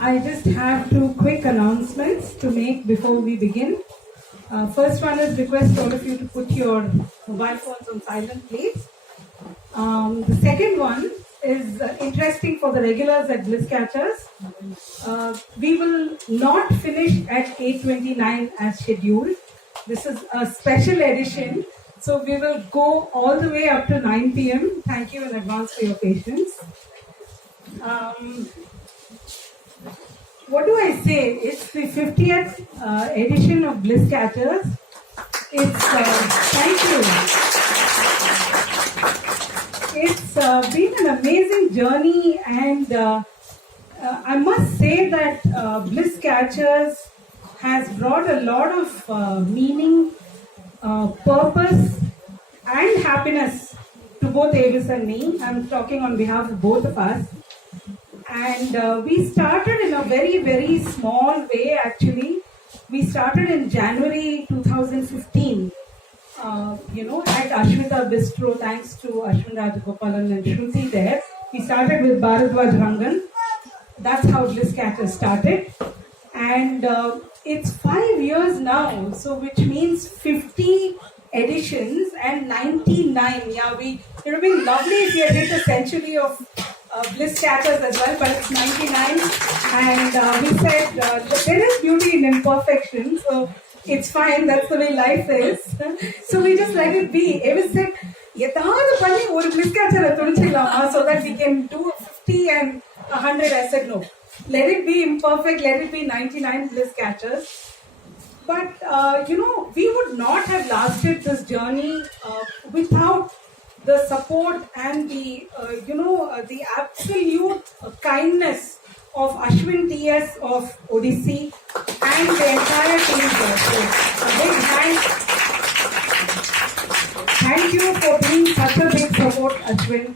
I just have two quick announcements to make before we begin. First one is request all of you to put your mobile phones on silent, please. The second one is interesting for the regulars at Bliss Catchers. We will not finish at 8:29 as scheduled. This is a special edition, so we will go all the way up to 9 p.m. Thank you in advance for your patience. What do I say? It's the 50th edition of Bliss Catchers. Thank you. It's been an amazing journey, and I must say that Bliss Catchers has brought a lot of meaning, purpose, and happiness to both Avis and me. I'm talking on behalf of both of us. And we started in a very, very small way, actually. We started in January 2015. At Ashwita Bistro, thanks to Ashwin Rajagopalan and Shruti there. We started with Bharadwaj Rangan. That's how Bliss Catchers started. And it's 5 years now, so which means 50 editions and 99. Yeah, it would have been lovely if we had hit a century of Bliss Catchers as well, but it's 99. And we said there is beauty in imperfection, so it's fine, that's the way life is. So we just let it be. Avis said, Bliss Catcher so that we can do 50 and 100. I said, no. Let it be imperfect, let it be 99 Bliss Catchers. But, we would not have lasted this journey without the support and the absolute kindness of Ashwin TS of Odyssey and the entire team there. So, a big thank you for being such a big support, Ashwin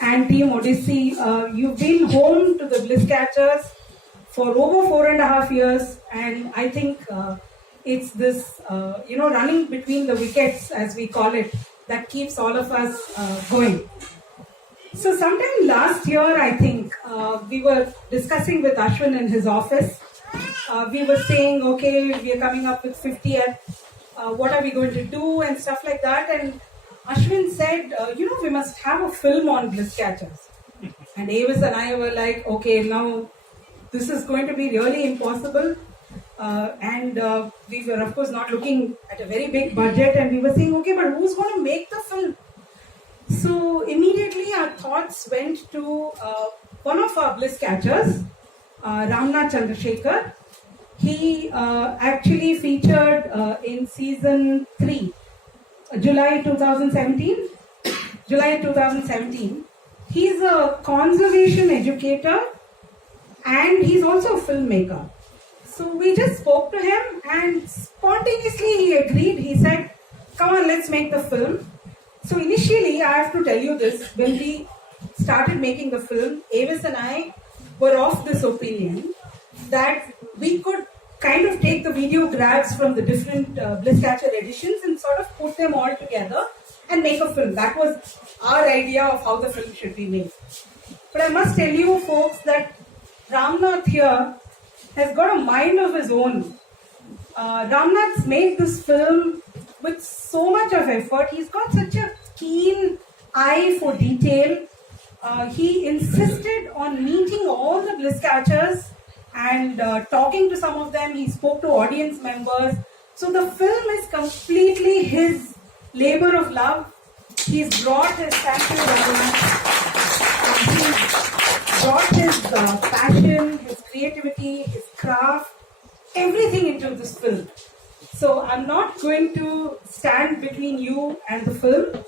and Team Odyssey. You've been home to the Bliss Catchers for over 4.5 years, and I think it's this, running between the wickets, as we call it, that keeps all of us going. So sometime last year, I think, we were discussing with Ashwin in his office. We were saying, okay, we are coming up with 50th. What are we going to do and stuff like that. And Ashwin said, we must have a film on Bliss Catchers. And Avis and I were like, okay, now this is going to be really impossible. And we were, of course, not looking at a very big budget. And we were saying, okay, but who's going to make the film? So immediately our thoughts went to one of our Bliss Catchers, Ramnath Chandrasekhar. He actually featured in season 3, July 2017. He's a conservation educator and he's also a filmmaker. So we just spoke to him and spontaneously he agreed. He said, come on, let's make the film. So initially, I have to tell you this, when we started making the film, Avis and I were of this opinion that we could kind of take the video grabs from the different Bliss Catcher editions and sort of put them all together and make a film. That was our idea of how the film should be made. But I must tell you folks that Ramnath here has got a mind of his own. Ramnath's made this film with so much of effort. He's got such a keen eye for detail. He insisted on meeting all the Bliss Catchers and talking to some of them. He spoke to audience members. So the film is completely his labor of love. He's brought his passion, his creativity, his craft, everything into this film. So I'm not going to stand between you and the film.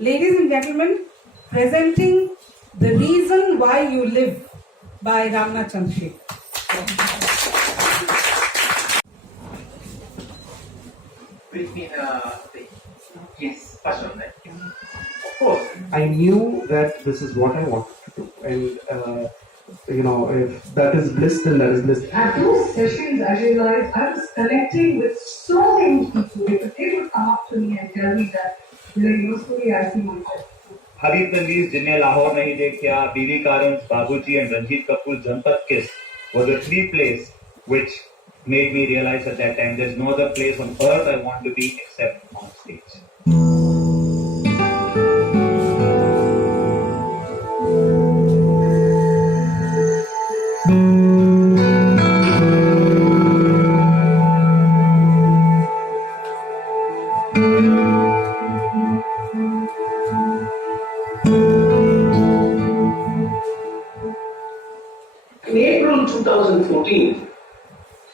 Ladies and gentlemen, presenting The Reason Why You Live by Ramnath Chandrasekhar. Yes, first one, right? Of course, I knew that this is what I wanted to do, and if that is bliss, then that is bliss. At those sessions, I realized I was connecting with so many people because they would come up to me and tell me that, slowly I see myself. Habib Benzi's Jinne Lahore Nahi Dekha, BV Karan's Babuji and Ranjit Kapoor's Janpat Kiss were the three places which made me realize at that time there's no other place on earth I want to be except on stage. In April 2014,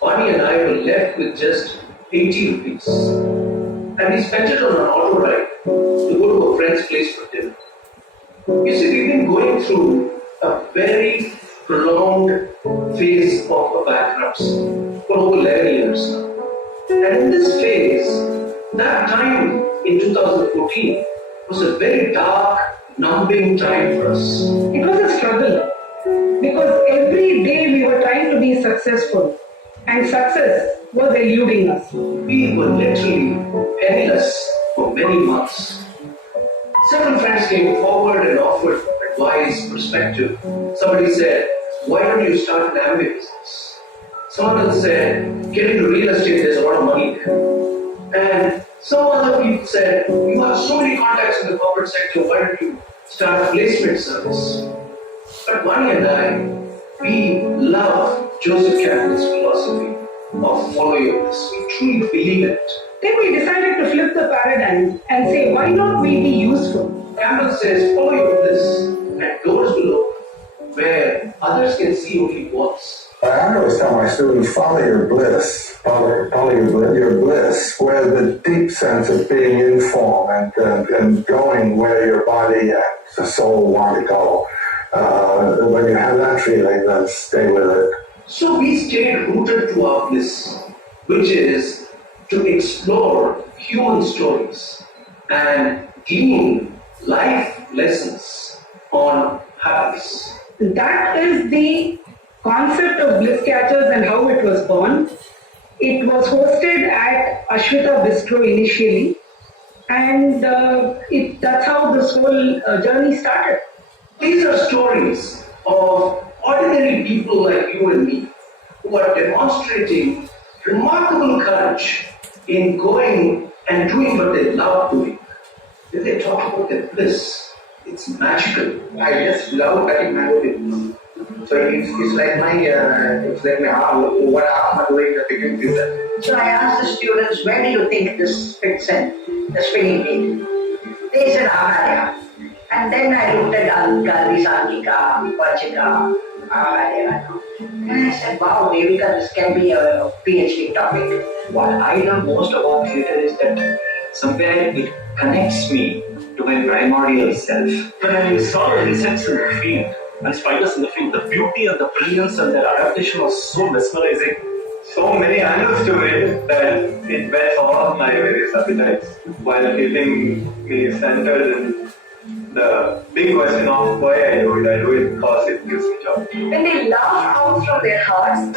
Vani and I were left with just 80 rupees. And we spent it on an auto ride to go to a friend's place for dinner. You see, we've been going through a very prolonged phase of a bankruptcy for over 11 years now. And in this phase, that time in 2014 was a very dark, numbing time for us. It was a struggle because every day we were trying to be successful and success was eluding us. We were literally penniless for many months. Several friends came forward and offered advice, perspective. Somebody said, why don't you start an MA business? Someone else said, get into real estate, there's a lot of money there. And some other people said, you have so many contacts in the corporate sector, why don't you start a placement service? But Vani and I, we love Joseph Campbell's philosophy of follow your bliss. We truly believe in it. Then we decided to flip the paradigm and say, why not we be useful? Campbell says, follow your bliss, and doors will open where others can see only once. I always tell my students, follow your bliss, follow your bliss, where the deep sense of being informed and going where your body and the soul want to go. When you have that feeling, then stay with it. So we stayed rooted to our bliss, which is to explore human stories and glean life lessons on happiness. That is the concept of Bliss Catchers and how it was born. It was hosted at Ashwita Bistro initially, and that's how this whole journey started. These are stories of ordinary people like you and me who are demonstrating remarkable courage in going and doing what they love doing. When they talk about their bliss, it's magical. I just love cutting mango with. So it's like what I'm doing the picking future. So I asked the students, where do you think this fits in, the spinning wheel? They said, Amarya. And then I looked at Gandhi, Sankika, Pachika, Amarya. And I said, wow, maybe this can be a PhD topic. What I love most about theatre is that somewhere it connects me to my primordial self. When I saw the insects in the field and spiders in the field, the beauty and the brilliance and their adaptation was so mesmerizing. So many angles to it that it whets all of my various appetites while keeping me centered in the big question of why I do it. I do it because it gives me joy. When they laugh out from their hearts,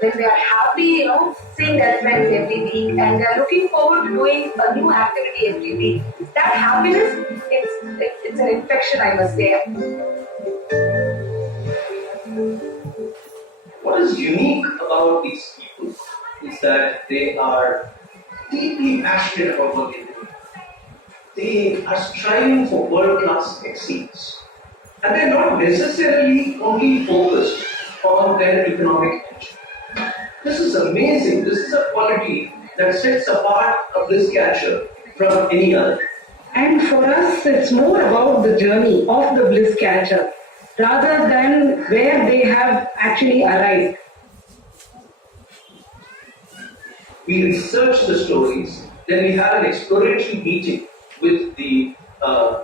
when they are happy, seeing their friends every week, and they are looking forward to doing a new activity every week, that happiness, it's an infection, I must say. What is unique about these people is that they are deeply passionate about what they do. They are striving for world-class excellence. And they're not necessarily only focused on their economic engine. This is amazing. This is a quality that sets apart a bliss catcher from any other. And for us, it's more about the journey of the Bliss Catcher rather than where they have actually arrived. We research the stories, then we have an exploratory meeting with the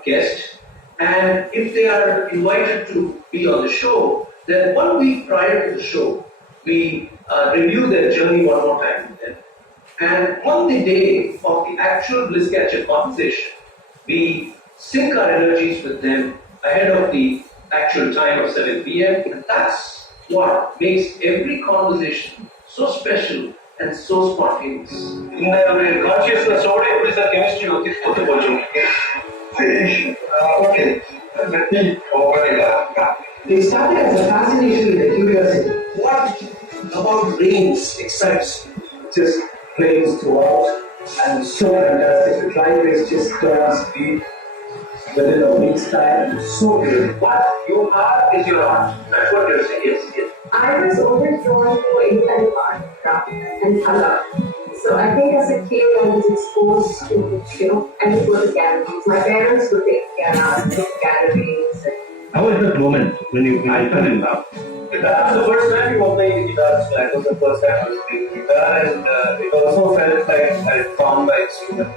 guest, and if they are invited to be on the show, then 1 week prior to the show, we review their journey one more time with them. And on the day of the actual Bliss Catcher conversation, we sync our energies with them ahead of the actual time of 7 p.m. And that's what makes every conversation so special and so spontaneous. In the consciousness of it is the chemistry of this photo. Okay, let me open it up. They started as a fascination and a curiosity. What about rains excites you? Just rains throughout and so fantastic. The driveways just turns deep within a week's time. So great. What you are is your art. That's what you're saying. Yes, yes. I was always drawn to any kind of art, craft, and color. So I think as a kid I was exposed to, I would go to galleries. My parents would take care of galleries. How was that moment when you fell in love? That's the first time you were playing guitar. That was the first time I was playing guitar, and it also felt like I found my instrument.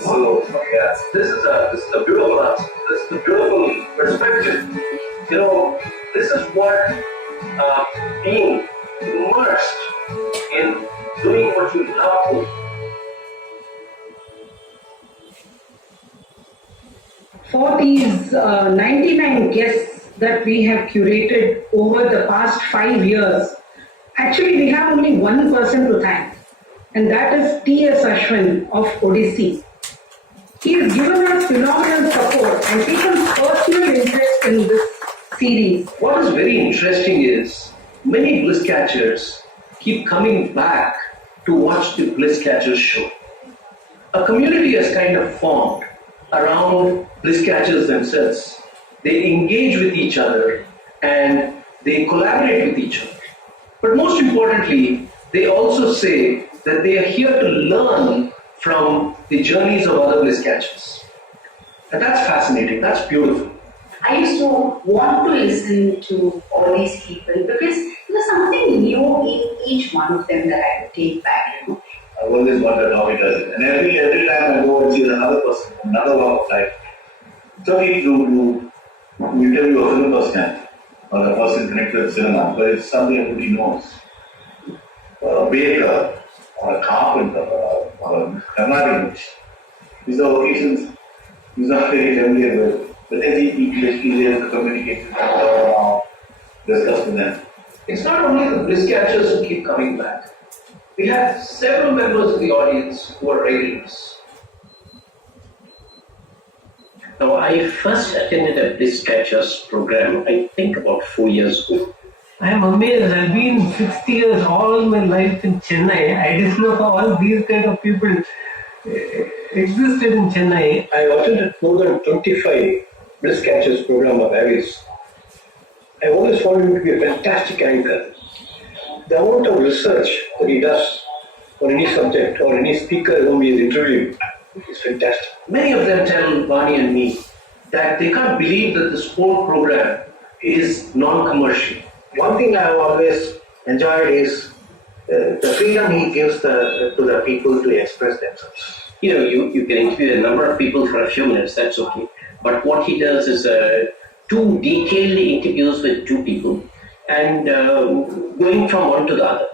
So yeah, This is a beautiful answer. This is a beautiful perspective. This is what being immersed in doing what you love. For these 99 guests that we have curated over the past 5 years, actually we have only one person to thank, and that is T.S. Ashwin of Odyssey. He has given us phenomenal support and taken personal interest in this series. What is very interesting is many Bliss Catchers keep coming back to watch the Bliss Catchers show. A community has kind of formed around Bliss Catchers themselves. They engage with each other and they collaborate with each other. But most importantly, they also say that they are here to learn from the journeys of other Bliss Catchers. And that's fascinating, that's beautiful. I used to want to listen to all these people because there was something new in each one of them that I would take back. I've always wondered how he does it. And every time I go and see another person, another walk of life, it's okay to interview a film personality or a person connected with cinema, but it's something everybody knows. A baker or a carpenter or a Carnatic. These are occasions he's not very familiar with. But then he is easier to communicate with them, discuss with them. It's not only the Bliss Catchers who keep coming back. We have several members of the audience who are regulars. Now, I first attended a Bliss Catchers program, I think about 4 years ago. I am amazed. I've been 60 years, all my life in Chennai. I didn't know all these kind of people existed in Chennai. I attended more than 25 Bliss Catchers program of AVIS. I always found him to be a fantastic anchor. The amount of research that he does on any subject or any speaker whom he is interviewing is fantastic. Many of them tell Barney and me that they can't believe that this whole program is non-commercial. One thing I have always enjoyed is the freedom he gives to the people to express themselves. You can interview a number of people for a few minutes, that's okay. But what he does is 2 detailed interviews with 2 people and going from one to the other,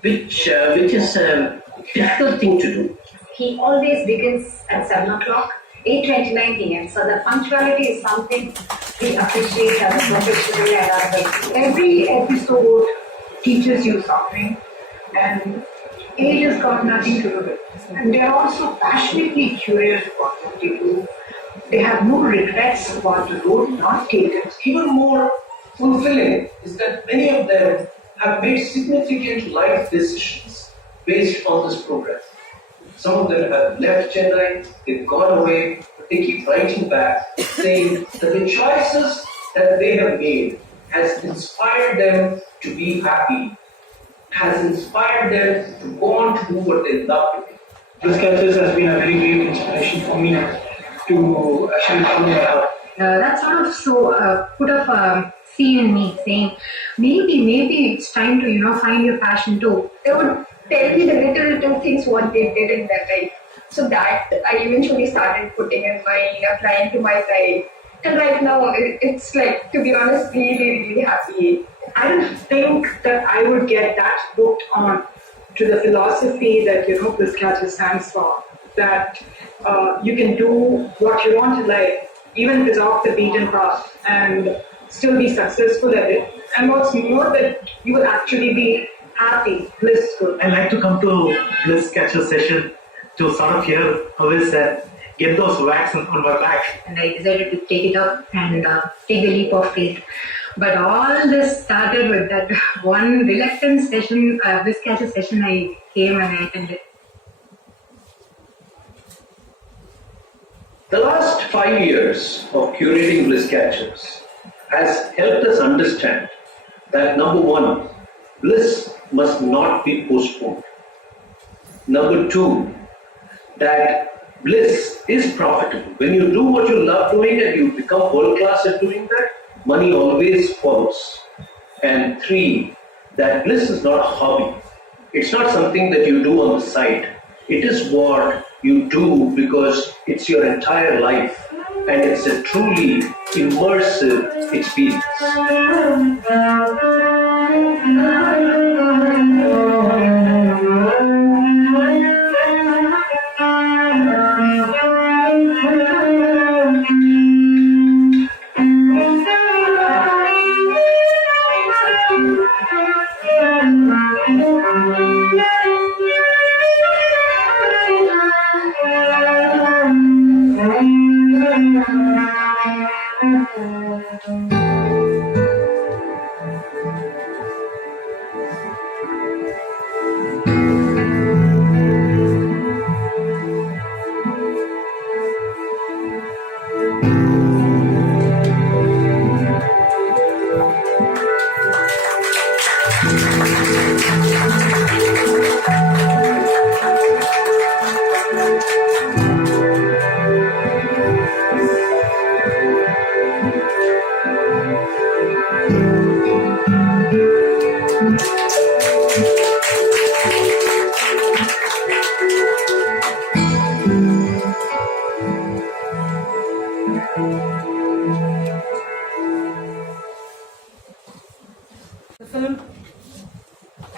which is a difficult thing to do. He always begins at 7 o'clock, 8:29 p.m. So the punctuality is something we appreciate as a professional and as every episode teaches you something, and age has got nothing to do with it. And they are also passionately curious about what they do. They have no regrets about the road not taken. Even more fulfilling is that many of them have made significant life decisions based on this program. Some of them have left Chennai, they've gone away, but they keep writing back, saying that the choices that they have made has inspired them to be happy, has inspired them to go on to do what they love to do. Bliss Catchers has been a very great inspiration for me to actually follow my heart. That sort of put up a seed in me, saying maybe it's time to find your passion too. They would tell me the little things what they did in their life, so that I eventually started putting in my applying to my side. And right now it's like, to be honest, really happy. I don't think that I would get that hooked on to the philosophy that Bliss Catchers stands for. That you can do what you want in life, even if it's off the beaten path, and still be successful at it. And what's more, that you will actually be happy, blissful. I like to come to Bliss Catcher session to sort of hear how is get those wax on my back. And I decided to take it up and take the leap of faith. But all this started with that one reluctant session, Bliss Catcher session I came and I attended. The last 5 years of curating Bliss Catchers has helped us understand that number one, bliss must not be postponed. Number two, that bliss is profitable. When you do what you love doing and you become world class at doing that, money always follows. And three, that bliss is not a hobby. It's not something that you do on the side. It is what you do because it's your entire life and it's a truly immersive experience.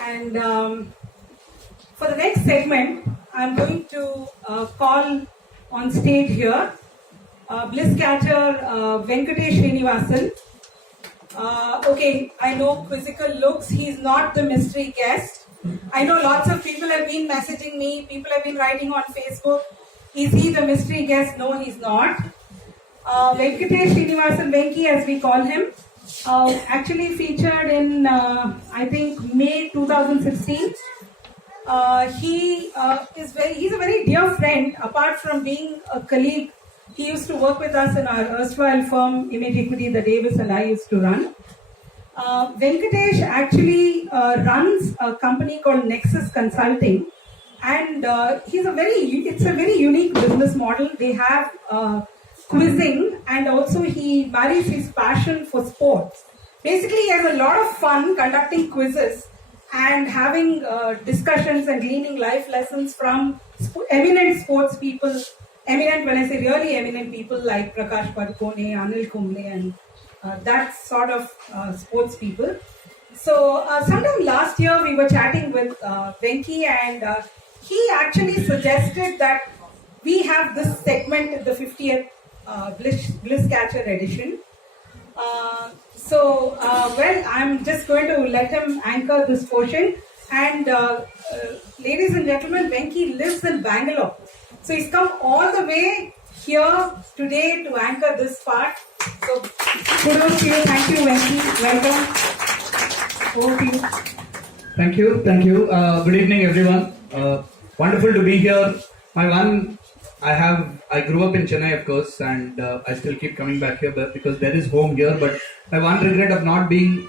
And for the next segment, I'm going to call on stage here Bliss Catcher Venkatesh Srinivasan. Okay, I know quizzical looks. He's not the mystery guest. I know lots of people have been messaging me. People have been writing on Facebook. Is he the mystery guest? No, he's not. Venkatesh Srinivasan, Venki as we call him, actually featured in, I think, May 2016. He's a very dear friend. Apart from being a colleague, he used to work with us in our erstwhile firm, Image Equity, that Davis and I used to run. Venkatesh actually runs a company called Nexus Consulting, and it's a very unique business model. They have quizzing, and also he marries his passion for sports. Basically, he has a lot of fun conducting quizzes and having discussions and gleaning life lessons from eminent sports people. Eminent, when I say really eminent people like Prakash Padukone, Anil Kumble, and that sort of sports people. So sometime last year we were chatting with Venki, and he actually suggested that we have this segment at the 50th Bliss Catcher edition. Well, I'm just going to let him anchor this portion. And ladies and gentlemen, Venki lives in Bangalore. So he's come all the way here today to anchor this part. So kudos to you. Thank you, Venki. Welcome. Over to you. Thank you. Good evening, everyone. Wonderful to be here. I grew up in Chennai, of course, and I still keep coming back here because there is home here. But my one regret of not being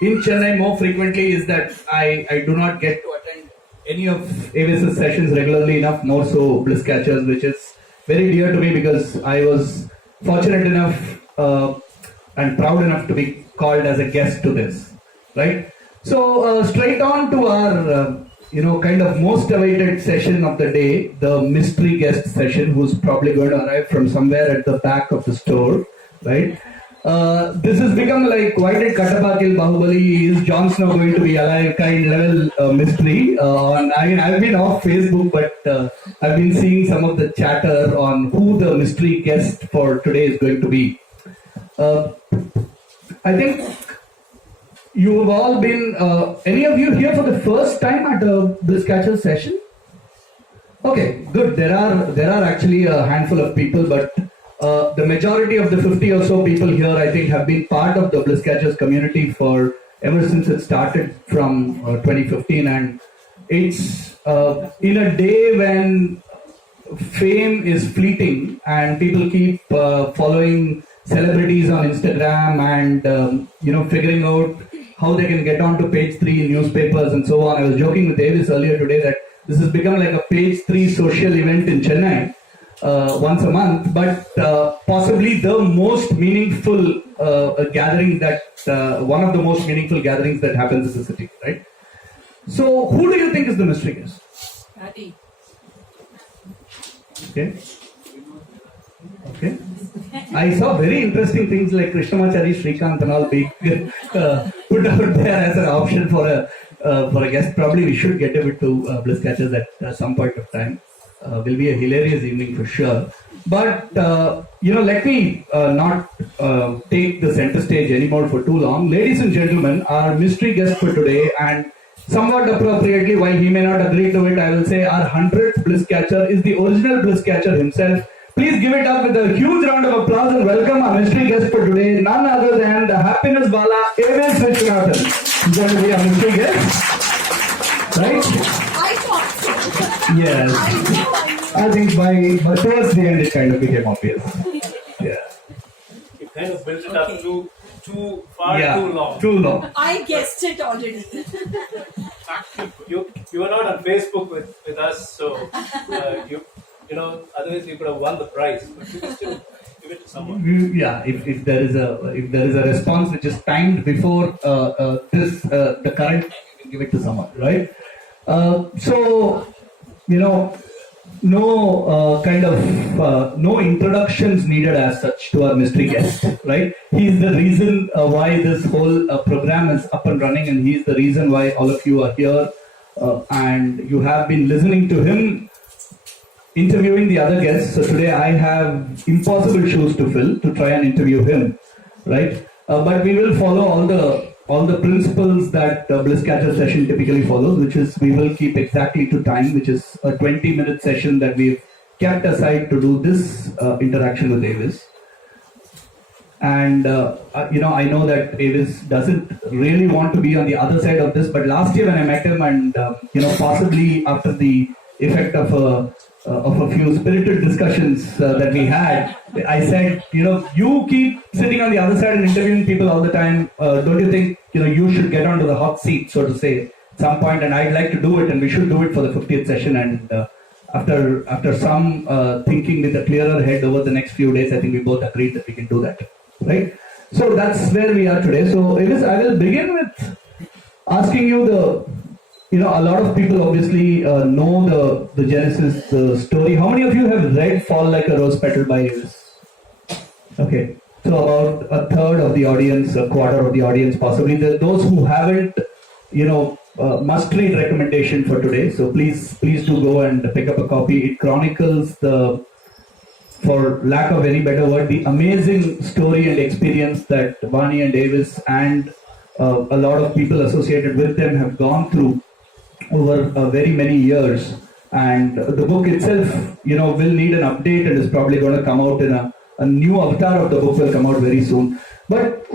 in Chennai more frequently is that I do not get to attend any of AVIS sessions regularly enough, more so Bliss Catchers, which is very dear to me because I was fortunate enough and proud enough to be called as a guest to this, right? So straight on to our kind of most awaited session of the day, the mystery guest session, who's probably going to arrive from somewhere at the back of the store, right? This has become like, why did Kattappa kill Bahubali? Is Jon Snow going to be alive kind level mystery? I've been off Facebook, but I've been seeing some of the chatter on who the mystery guest for today is going to be. I think you have all been, any of you here for the first time at a Bliss Catcher session? Okay, good. There are actually a handful of people, but the majority of the 50 or so people here, I think, have been part of the Bliss Catchers community for ever since it started from 2015, and it's in a day when fame is fleeting and people keep following celebrities on Instagram and figuring out how they can get onto page 3 in newspapers and so on. I was joking with AVIS earlier today that this has become like a page 3 social event in Chennai once a month, but possibly the most meaningful gathering that one of the most meaningful gatherings that happens in the city, right? So, who do you think is the mystery guest? Patty. Okay. Okay. I saw very interesting things like Krishnamachari, Srikanth and all being put out there as an option for a guest. Probably we should get a to Bliss Catchers at some point of time. Will be a hilarious evening for sure. But let me not take the center stage anymore for too long. Ladies and gentlemen, our mystery guest for today, and somewhat appropriately, while he may not agree to it, I will say our 100th Bliss Catcher is the original Bliss Catcher himself. Please give it up with a huge round of applause and welcome our mystery guest for today, none other than the happiness wala AVIS Viswanathan. He's going to be our mystery guest, right? I thought. Yes. I think by towards the end it kind of became obvious. Yeah. You kind of built it up too too long. Too long. I guessed it already. You were not on Facebook with us, so otherwise you could have won the prize. But you can still give it to someone. Yeah, if there is a response which is timed before the current time, you can give it to someone, right? No introductions needed as such to our mystery guest, right? He is the reason why this whole program is up and running, and he is the reason why all of you are here, and you have been listening to him interviewing the other guests. So today I have impossible shoes to fill to try and interview him, right? But we will follow all the principles that Bliss Catcher session typically follows, which is we will keep exactly to time, which is a 20-minute session that we've kept aside to do this interaction with AVIS. And I know that AVIS doesn't really want to be on the other side of this, but last year when I met him and possibly after the effect of a few spirited discussions that we had, I said, you keep sitting on the other side and interviewing people all the time. Don't you think, you should get onto the hot seat, so to say, at some point? And I'd like to do it, and we should do it for the 50th session. And after some thinking with a clearer head over the next few days, I think we both agreed that we can do that, right? So that's where we are today. So I will begin with asking you a lot of people obviously know the Genesis story. How many of you have read Fall Like a Rose Petal by AVIS? Okay, so about a third of the audience, a quarter of the audience possibly. Those who haven't, must read recommendation for today. So please do go and pick up a copy. It chronicles for lack of any better word, the amazing story and experience that Vani and AVIS and a lot of people associated with them have gone through over very many years. And the book itself, will need an update and is probably going to come out in a new avatar of the book will come out very soon. But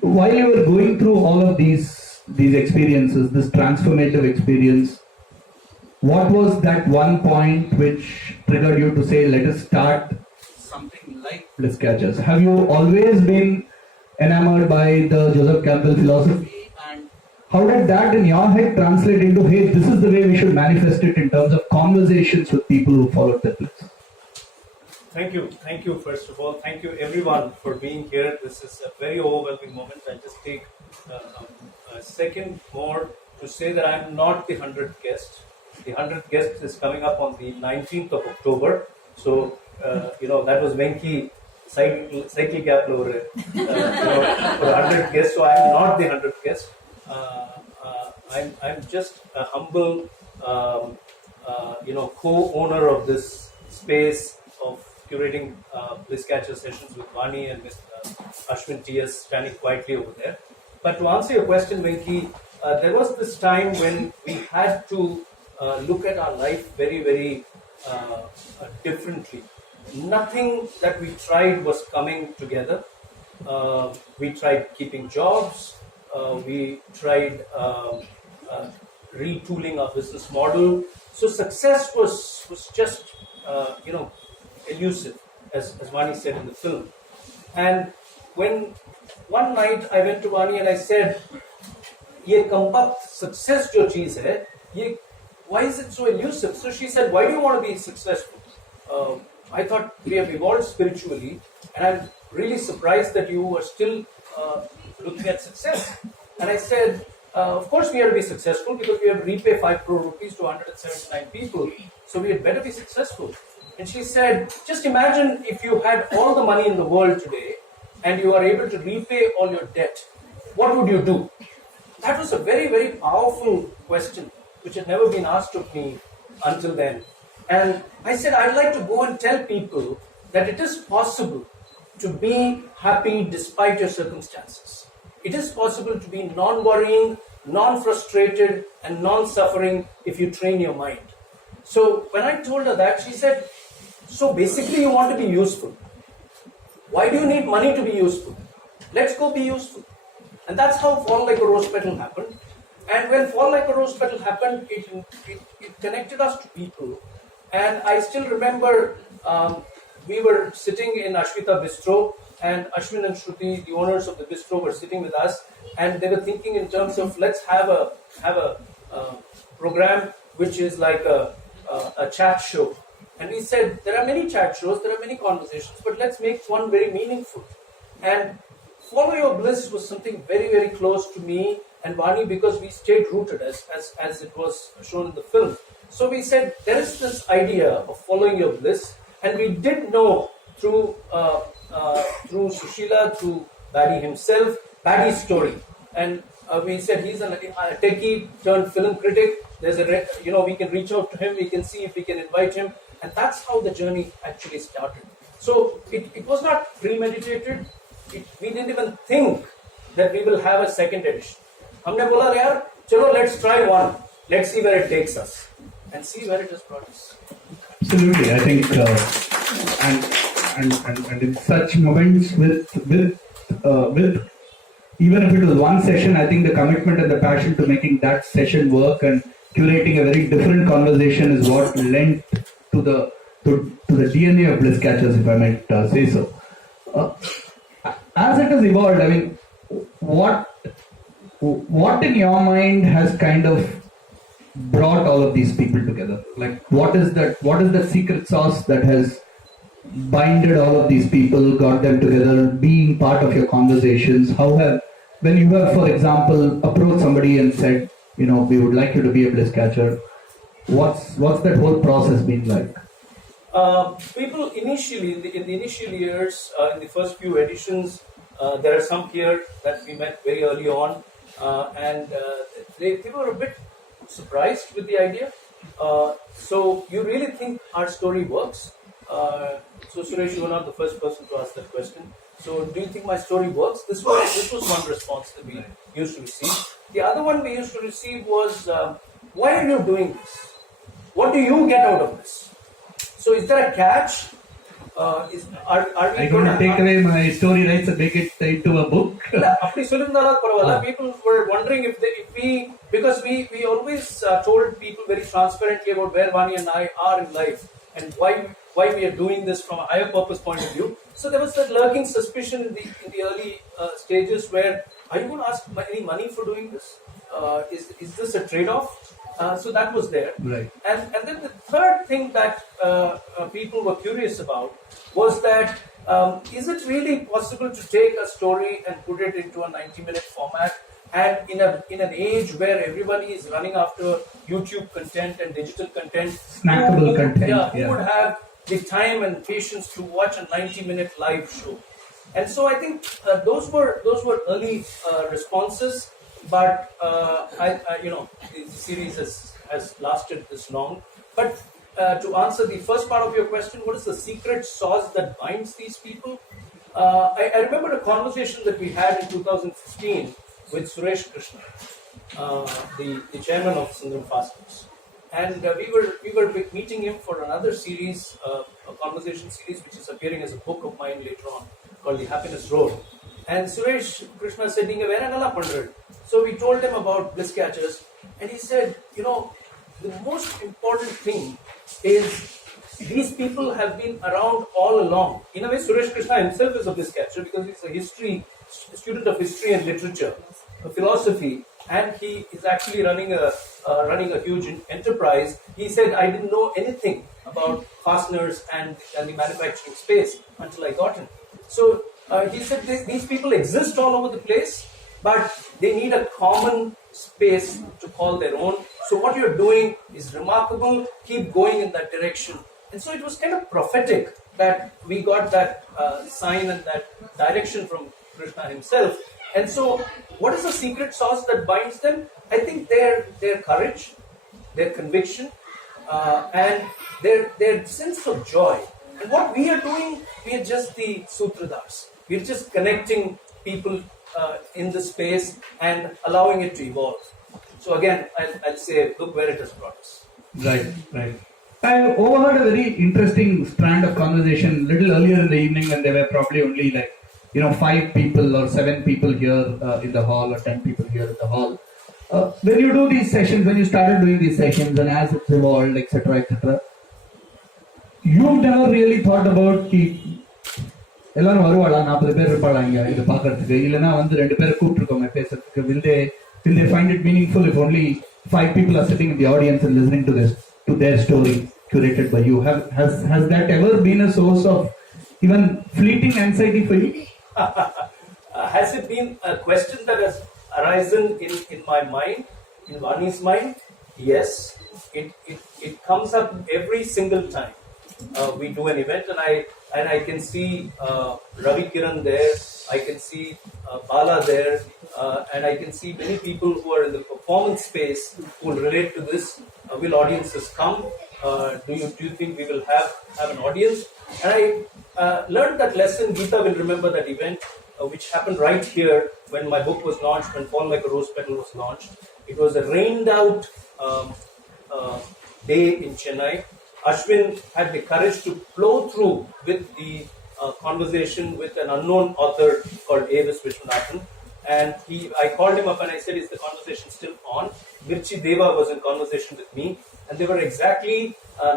while you were going through all of these experiences, this transformative experience, what was that one point which triggered you to say, let us start something like Bliss Catchers? Have you always been enamored by the Joseph Campbell philosophy? How did that in your head translate into, hey, this is the way we should manifest it in terms of conversations with people who followed the Bliss? Thank you first of all. Thank you everyone for being here. This is a very overwhelming moment. I'll just take a second more to say that I'm not the 100th guest. The 100th guest is coming up on the 19th of October. So, that was Venki cycle gap over for 100th guest. So I'm not the 100th guest. I'm just a humble, co-owner of this space of curating Bliss Catcher sessions with Vani and Ms. Ashwin T.S. standing quietly over there. But to answer your question, Venki, there was this time when we had to look at our life very, very differently. nothing that we tried was coming together. We tried keeping jobs. We tried retooling our business model. So success was just elusive, as Vani said in the film. And when one night I went to Vani and I said, "Ye compact success jo cheez hai, why is it so elusive?" So she said, "Why do you want to be successful?" I thought we have evolved spiritually, and I'm really surprised that you are still looking at success. And I said, of course we have to be successful because we have to repay 5 crore rupees to 179 people, so we had better be successful. And she said, just imagine if you had all the money in the world today and you are able to repay all your debt, what would you do? That was a very, very powerful question which had never been asked of me until then. And I said, I'd like to go and tell people that it is possible to be happy despite your circumstances. It is possible to be non-worrying, non-frustrated, and non-suffering if you train your mind. So when I told her that, she said, so basically you want to be useful. Why do you need money to be useful? Let's go be useful. And that's how Fall Like a Rose Petal happened. And when Fall Like a Rose Petal happened, it connected us to people. And I still remember we were sitting in Ashwita Bistro, and Ashwin and Shruti, the owners of the bistro, were sitting with us, and they were thinking in terms of let's have a program which is like a chat show. And we said there are many chat shows, there are many conversations, but let's make one very meaningful. And Follow Your Bliss was something very, very close to me and Vani because we stayed rooted as it was shown in the film. So we said there is this idea of following your bliss, and we did know through Sushila, through Paddy himself, Paddy's story. And we said he's a techie turned film critic. There's we can reach out to him, we can see if we can invite him. And that's how the journey actually started. So it was not premeditated. We didn't even think that we will have a second edition. Humne bola yaar, chalo let's try one. Let's see where it takes us and see where it has brought us. Absolutely, I think, and in such moments with even if it was one session, I think the commitment and the passion to making that session work and curating a very different conversation is what lent to the DNA of Bliss Catchers, if I might say so. As it has evolved, I mean, what in your mind has kind of brought all of these people together? Like, what is that secret sauce that has binded all of these people, got them together, being part of your conversations? When you have, for example, approached somebody and said, we would like you to be a Bliss Catcher, what's that whole process been like? People initially, in the initial years, in the first few editions, there are some here that we met very early on, and they were a bit surprised with the idea. So you really think our story works? So Suresh, you were not the first person to ask that question. So do you think my story works? This was one response that we used to receive. The other one we used to receive was, why are you doing this? What do you get out of this? So is there a catch? Are we going to take away my story rights and make it into a book? People were wondering because we always told people very transparently about where Vani and I are in life and why we are doing this from a higher purpose point of view. So there was that lurking suspicion in the early stages where, are you going to ask any money for doing this? Is this a trade-off? So that was there. Right. And then the third thing that people were curious about was that is it really possible to take a story and put it into a 90-minute format? And in an age where everybody is running after YouTube content and digital content, snackable content, who would have the time and patience to watch a 90-minute live show? And so I think those were early responses. But the series has lasted this long. But to answer the first part of your question, what is the secret sauce that binds these people? I remember a conversation that we had in 2015 with Suresh Krishna, the chairman of Sundram Fastners. and we were meeting him for another series, a conversation series, which is appearing as a book of mine later on, called The Happiness Road. And Suresh Krishna said, "Ninga vera nalla pandral." So we told him about Bliss Catchers, and he said, the most important thing is these people have been around all along. In a way, Suresh Krishna himself is a Bliss Catcher because he's a student of history and literature, philosophy, and he is actually running a huge enterprise. He said, "I didn't know anything about fasteners and the manufacturing space until I got in." So he said these people exist all over the place, but they need a common space to call their own. So what you're doing is remarkable. Keep going in that direction. And so it was kind of prophetic that we got that sign and that direction from Krishna himself. And so what is the secret sauce that binds them? I think their courage, their conviction, and their sense of joy. And what we are doing, we are just the sutradars. We're just connecting people in the space and allowing it to evolve. So again, I'll say, look where it has brought us. Right. I overheard a very interesting strand of conversation little earlier in the evening when there were probably only 5 people or 7 people here in the hall or 10 people here in the hall. When you do these sessions, when you started doing these sessions and as it's evolved, etc., you've never really thought about எல்லாரும் வருவாளா 40 பேர் இருப்பாளா இங்க இதை பார்க்கறதுக்கு இல்லைன்னா வந்து 2 பேரை கூப்பிட்டுருக்கோமே பேசுறதுக்கு will they find it meaningful if only 5 people are sitting in the audience and listening to their story curated by you? Has that ever been a source of even fleeting anxiety for you? Has it been a question that has arisen in my mind, in Vani's mind? Yes, it comes up every single time we do an event, and I can see Ravi Kiran there, I can see Bala there, and I can see many people who are in the performance space who will relate to this. Will audiences come? Do you think we will have an audience? And I learned that lesson. Geeta will remember that event, which happened right here when my book was launched, when Fall Like a Rose Petal was launched. It was a rained out day in Chennai. Ashwin had the courage to blow through with the conversation with an unknown author called AVIS Viswanathan. And I called him up and I said, "Is the conversation still on?" Mirchi Deva was in conversation with me, and there were exactly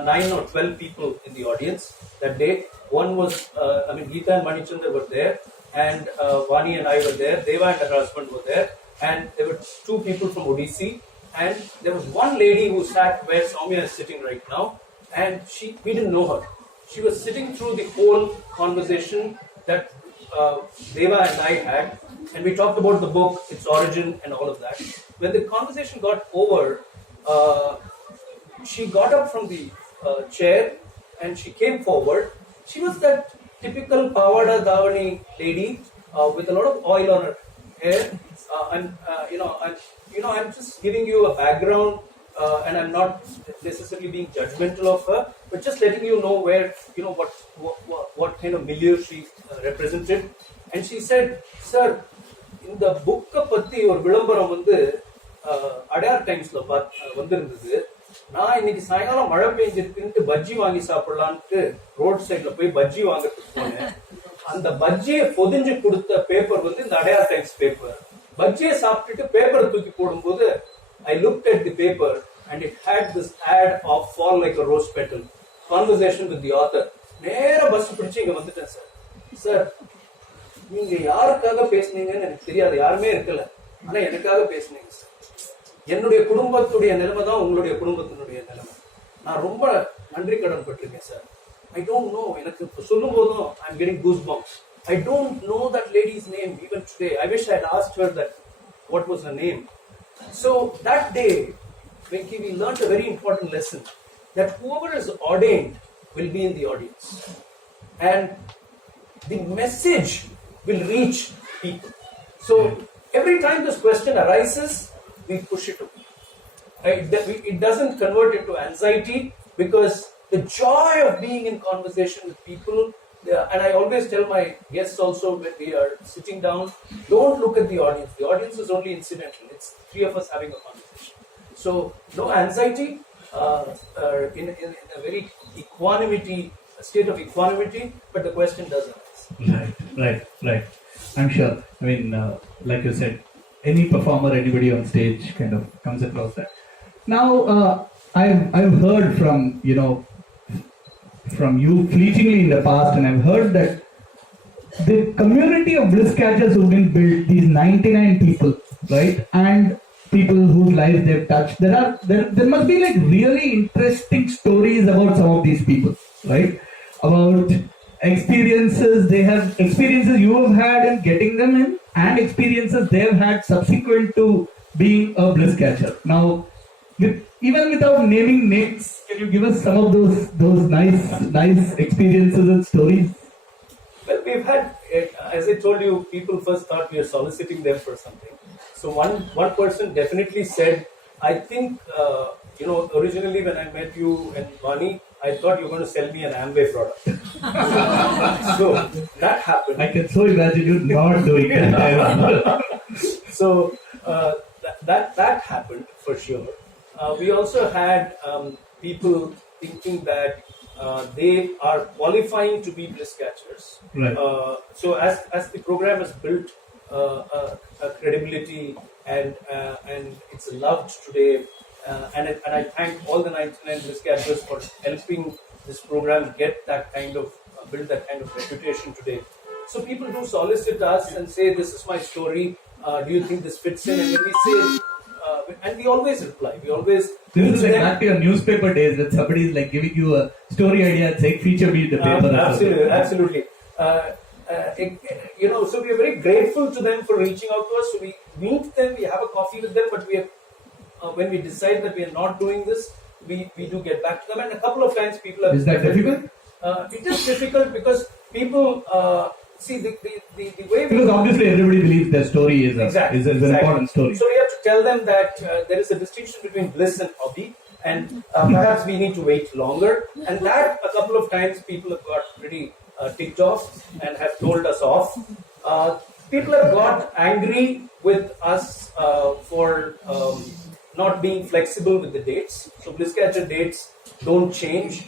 9 or 12 people in the audience that day. One was, Geeta and Manichandra were there, and Vani and I were there. Deva and her husband were there, and there were 2 people from Odissi, and there was one lady who sat where Soumya is sitting right now, and we didn't know her. She was sitting through the whole conversation that Deva and I had, and we talked about the book, its origin, and all of that. When the conversation got over, she got up from the chair and she came forward. She was that typical Pavada Davani lady with a lot of oil on her hair. I'm just giving you a background, and I'm not necessarily being judgmental of her, but just letting you know where, what kind of milieu she represented. And she said, "Sir, in the book பத்தி ஒரு விளம்பரம் வந்து அடையார் டைம்ஸ்ல வந்திருந்தது. நான் இன்னைக்கு சாயங்காலம் மழை பெஞ்சிருக்குன்ட்டு பஜ்ஜி வாங்கி சாப்பிடலான்ட்டு ரோட் சைட்ல போய் பஜ்ஜி வாங்குறதுக்கு போனேன். அந்த பஜ்ஜியை பொதிஞ்சு கொடுத்த பேப்பர் வந்து இந்த அடையார் டைம்ஸ் பேப்பர். பஜ்ஜியை சாப்பிட்டுட்டு பேப்பரை தூக்கி போடும்போது I looked at the paper and it had this ad of Fall Like a Rose Petal. Conversation with the author. நேரா பஸ் பிடிச்சு இங்க வந்துட்டேன் சார். சார், நீங்க யாருக்காக பேசுனீங்கன்னு எனக்கு தெரியாது, யாருமே இருக்கல, ஆனா எனக்காக பேசுனீங்க சார். என்னுடைய குடும்பத்துடைய நிலைமை தான் உங்களுடைய குடும்பத்தினுடைய நிலைமை. நான் ரொம்ப நன்றி கடன் பட்டிருக்கேன் சார். I don't know, எனக்கு சொல்லும் போதும் I'm getting goosebumps. I don't know that lady's name even today. I wish I had asked her that what was her name. So that day, Venki, we learned a very important lesson, that whoever is ordained will be in the audience, and the message will reach people. So every time this question arises, we push it away. It doesn't convert into anxiety, because the joy of being in conversation with people, and I always tell my guests also when we are sitting down, don't look at the audience. The audience is only incidental. It's 3 of us having a conversation. So no anxiety, in a very state of equanimity, but the question does arise. Right. I'm sure. I mean, like you said, any performer, anybody on stage kind of comes across that. Now, I've heard from you fleetingly in the past, and I've heard that the community of bliss catchers who've been built, these 99 people, right, and people whose lives they've touched, there must be like really interesting stories about some of these people, right? About experiences you have had in getting them in, and experiences they've had subsequent to being a bliss catcher. Now, even without naming names, can you give us some of those nice experiences and stories? Well, we've had, as I told you, people first thought we were soliciting them for something. So one person definitely said, I think, originally when I met you and Vani, I thought you were going to sell me an Amway product. So that happened. I can so imagine you not doing that. So that happened for sure. We also had people thinking that they are qualifying to be bliss catchers. Right. So as the program has built a credibility and it's loved today, and I thank all the 99 bliss catchers for helping this program get that kind of build that kind of reputation today. So people do solicit us and say, "This is my story. Do you think this fits in?" And when we say, and we always reply. This is like back to your newspaper days when somebody is like giving you a story idea and saying, "Feature me in the paper." Absolutely. So we are very grateful to them for reaching out to us. So we meet them, we have a coffee with them, but when we decide that we are not doing this, we do get back to them. And a couple of times people have... Is that difficult? It is difficult because people see the way... Because obviously everybody believes their story is an important story. So we have to tell them that there is a distinction between bliss and hobby, and perhaps we need to wait longer. And that a couple of times people have got pretty ticked off and have told us off. People have got angry with us for not being flexible with the dates. So bliss catcher dates don't change.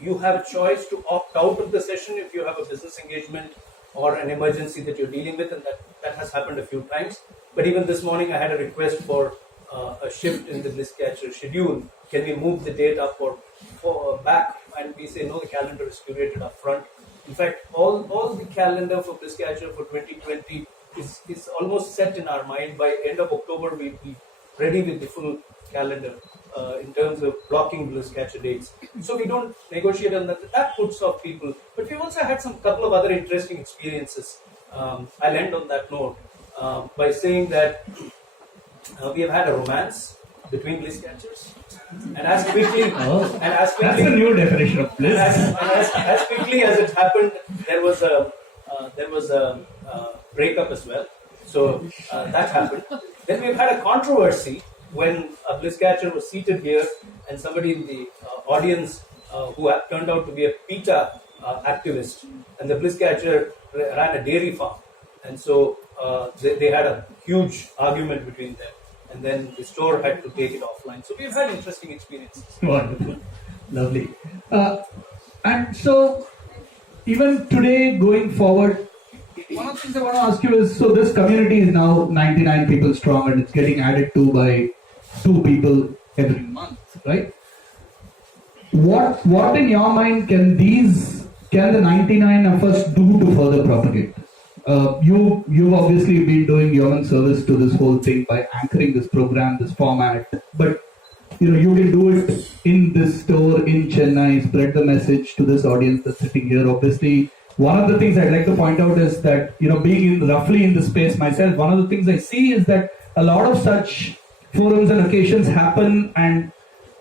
You have a choice to opt out of the session if you have a business engagement or an emergency that you're dealing with, and that has happened a few times. But even this morning I had a request for a shift in the bliss catcher schedule. Can we move the date up or back? And we say no, the calendar is curated up front. In fact, all the calendar for bliss catcher for 2020 is almost set in our mind. By end of October, we'll be ready with the full calendar in terms of blocking bliss catcher dates. So we don't negotiate on that. That puts off people. But we've also had some couple of other interesting experiences. I'll end on that note by saying that we have had a romance between bliss catchers. And as quickly, that's a new definition of bliss. As quickly as it happened, there was a breakup as well. So that happened. Then we've had a controversy when a bliss catcher was seated here, and somebody in the audience who turned out to be a PETA activist, and the bliss catcher ran a dairy farm, and so they had a huge argument between them. And then the store had to take it offline. So we've had interesting experiences. Wonderful. Lovely. And so, even today, going forward, one of the things I want to ask you is, so this community is now 99 people strong and it's getting added to by 2 people every month, right? What in your mind can the 99 of us do to further propagate? You've obviously been doing yeoman service to this whole thing by anchoring this program, this format, but you can do it in this store in Chennai, spread the message to this audience that's sitting here. Obviously, one of the things I'd like to point out is that, being roughly in the space myself, one of the things I see is that a lot of such forums and occasions happen, and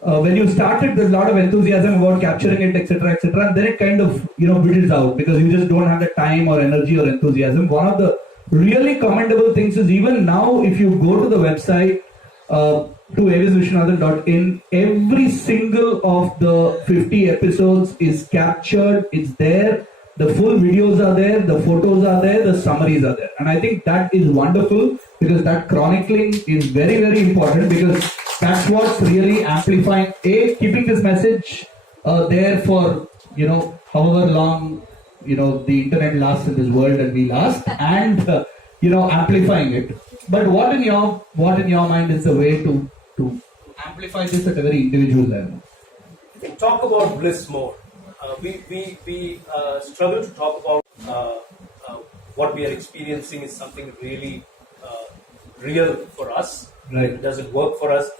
when you started, there's a lot of enthusiasm about capturing it, etc., and then it kind of, fizzles out because you just don't have the time or energy or enthusiasm. One of the really commendable things is, even now, if you go to the website, to avisviswanathan.in, every single of the 50 episodes is captured, it's there. The full videos are there, the photos are there, the summaries are there. And I think that is wonderful because that chronicling is very, very important because that's what's really amplifying, keeping this message there for, however long, the internet lasts in this world and we last, and, amplifying it. But what in your mind is the way to amplify this at a very individual level? I think talk about bliss more. We struggle to talk about what we are experiencing is something really real for us. Right. Does it work for us?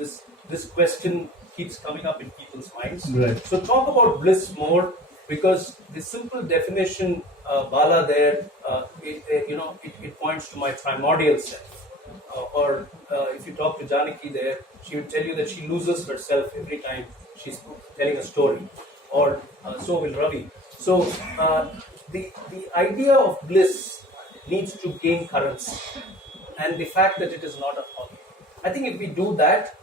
This question keeps coming up in people's minds. Right. So talk about bliss more, because the simple definition, Bala there, it points to my primordial self. Or if you talk to Janaki there, she would tell you that she loses herself every time she's telling a story. Or so will Ravi. So the idea of bliss needs to gain currency, and the fact that it is not a hobby. I think if we do that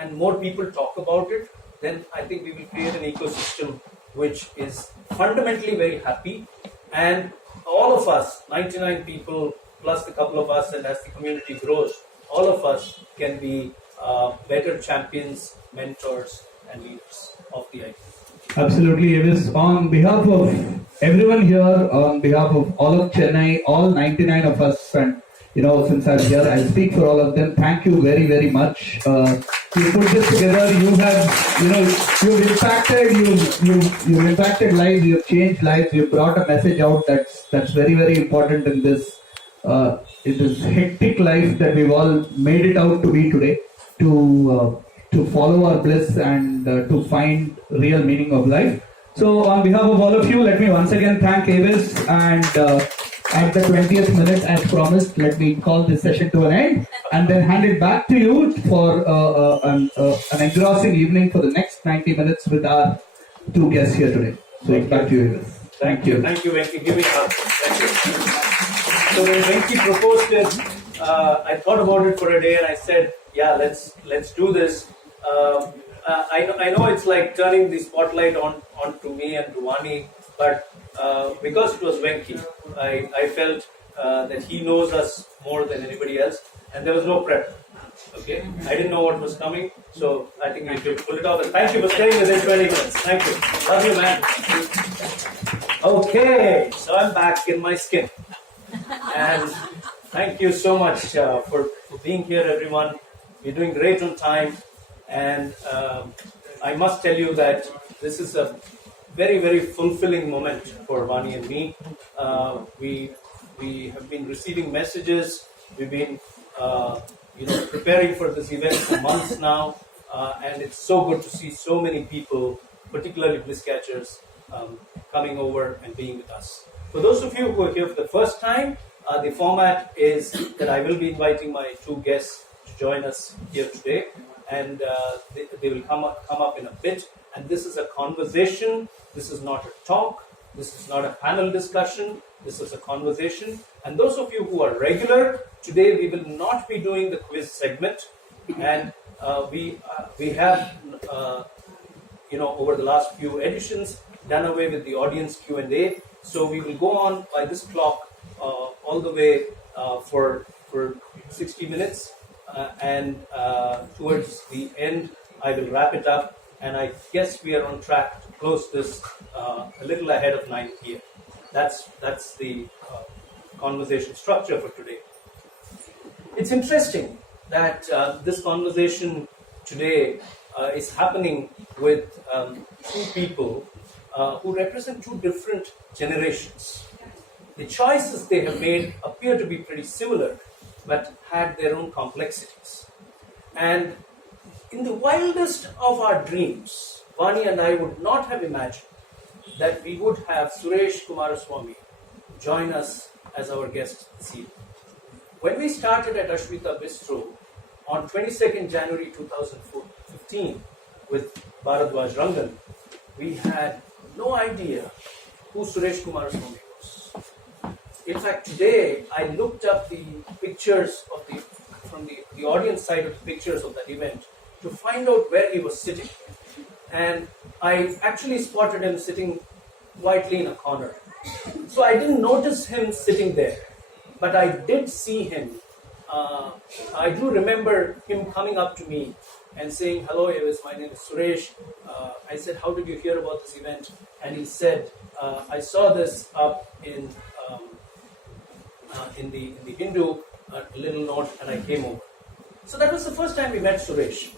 and more people talk about it, then I think we will create an ecosystem which is fundamentally very happy, and all of us, 99 people plus the couple of us, and as the community grows, all of us can be better champions, mentors, and leaders of the idea. Absolutely, Avis. On behalf of everyone here, on behalf of all of Chennai, all 99 of us, and since I'm here, I'll speak for all of them. Thank you very, very much. You put this together. You have, you've impacted lives. You've changed lives. You've brought a message out that's very, very important in this hectic life that we've all made it out to be today. To follow our bliss and to find real meaning of life. So on behalf of all of you, let me once again thank Avis, and at the 20th minute, as promised, let me call this session to an end and then hand it back to you for an engrossing evening for the next 90 minutes with our two guests here today. So back to you, Avis. Thank you. Thank you, Venki. Give me a hug. Thank you. So when Venki proposed it, I thought about it for a day and I said, yeah, let's do this. I know it's like turning the spotlight onto me and to Vani, but because it was Venki, I felt that he knows us more than anybody else, and there was no prep. Okay, I didn't know what was coming, so I think we should pull it off. And thank you for staying within 20 minutes. Thank you. Love you, man. Okay, so I'm back in my skin, and thank you so much for being here, everyone. We're doing great on time. And I must tell you that this is a very, very fulfilling moment for Vani and me. We have been receiving messages. We've been, preparing for this event for months now, and it's so good to see so many people, particularly Bliss Catchers, coming over and being with us. For those of you who are here for the first time, the format is that I will be inviting my two guests to join us here today. And they will come up in a bit. And this is a conversation. This is not a talk. This is not a panel discussion. This is a conversation. And those of you who are regular, today we will not be doing the quiz segment. And we have, over the last few editions, done away with the audience Q&A. So we will go on by this clock all the way for 60 minutes. And towards the end, I will wrap it up, and I guess we are on track to close this a little ahead of 9 p.m. That's the conversation structure for today. It's interesting that this conversation today is happening with two people who represent two different generations. The choices they have made appear to be pretty similar, but had their own complexities. And in the wildest of our dreams, Vani and I would not have imagined that we would have Suresh Kumaraswamy join us as our guest this evening. When we started at Ashwita Bistro on 22nd January 2015 with Bharadwaj Rangan, we had no idea who Suresh Kumaraswamy was. In fact, today I looked up the pictures of from the audience side of the pictures of that event to find out where he was sitting. And I actually spotted him sitting quietly in a corner. So I didn't notice him sitting there, but I did see him. I do remember him coming up to me and saying, "Hello, Avis, my name is Suresh." I said, "How did you hear about this event?" And he said, "I saw this up in the Hindu, a little note, and I came over." So that was the first time we met Suresh.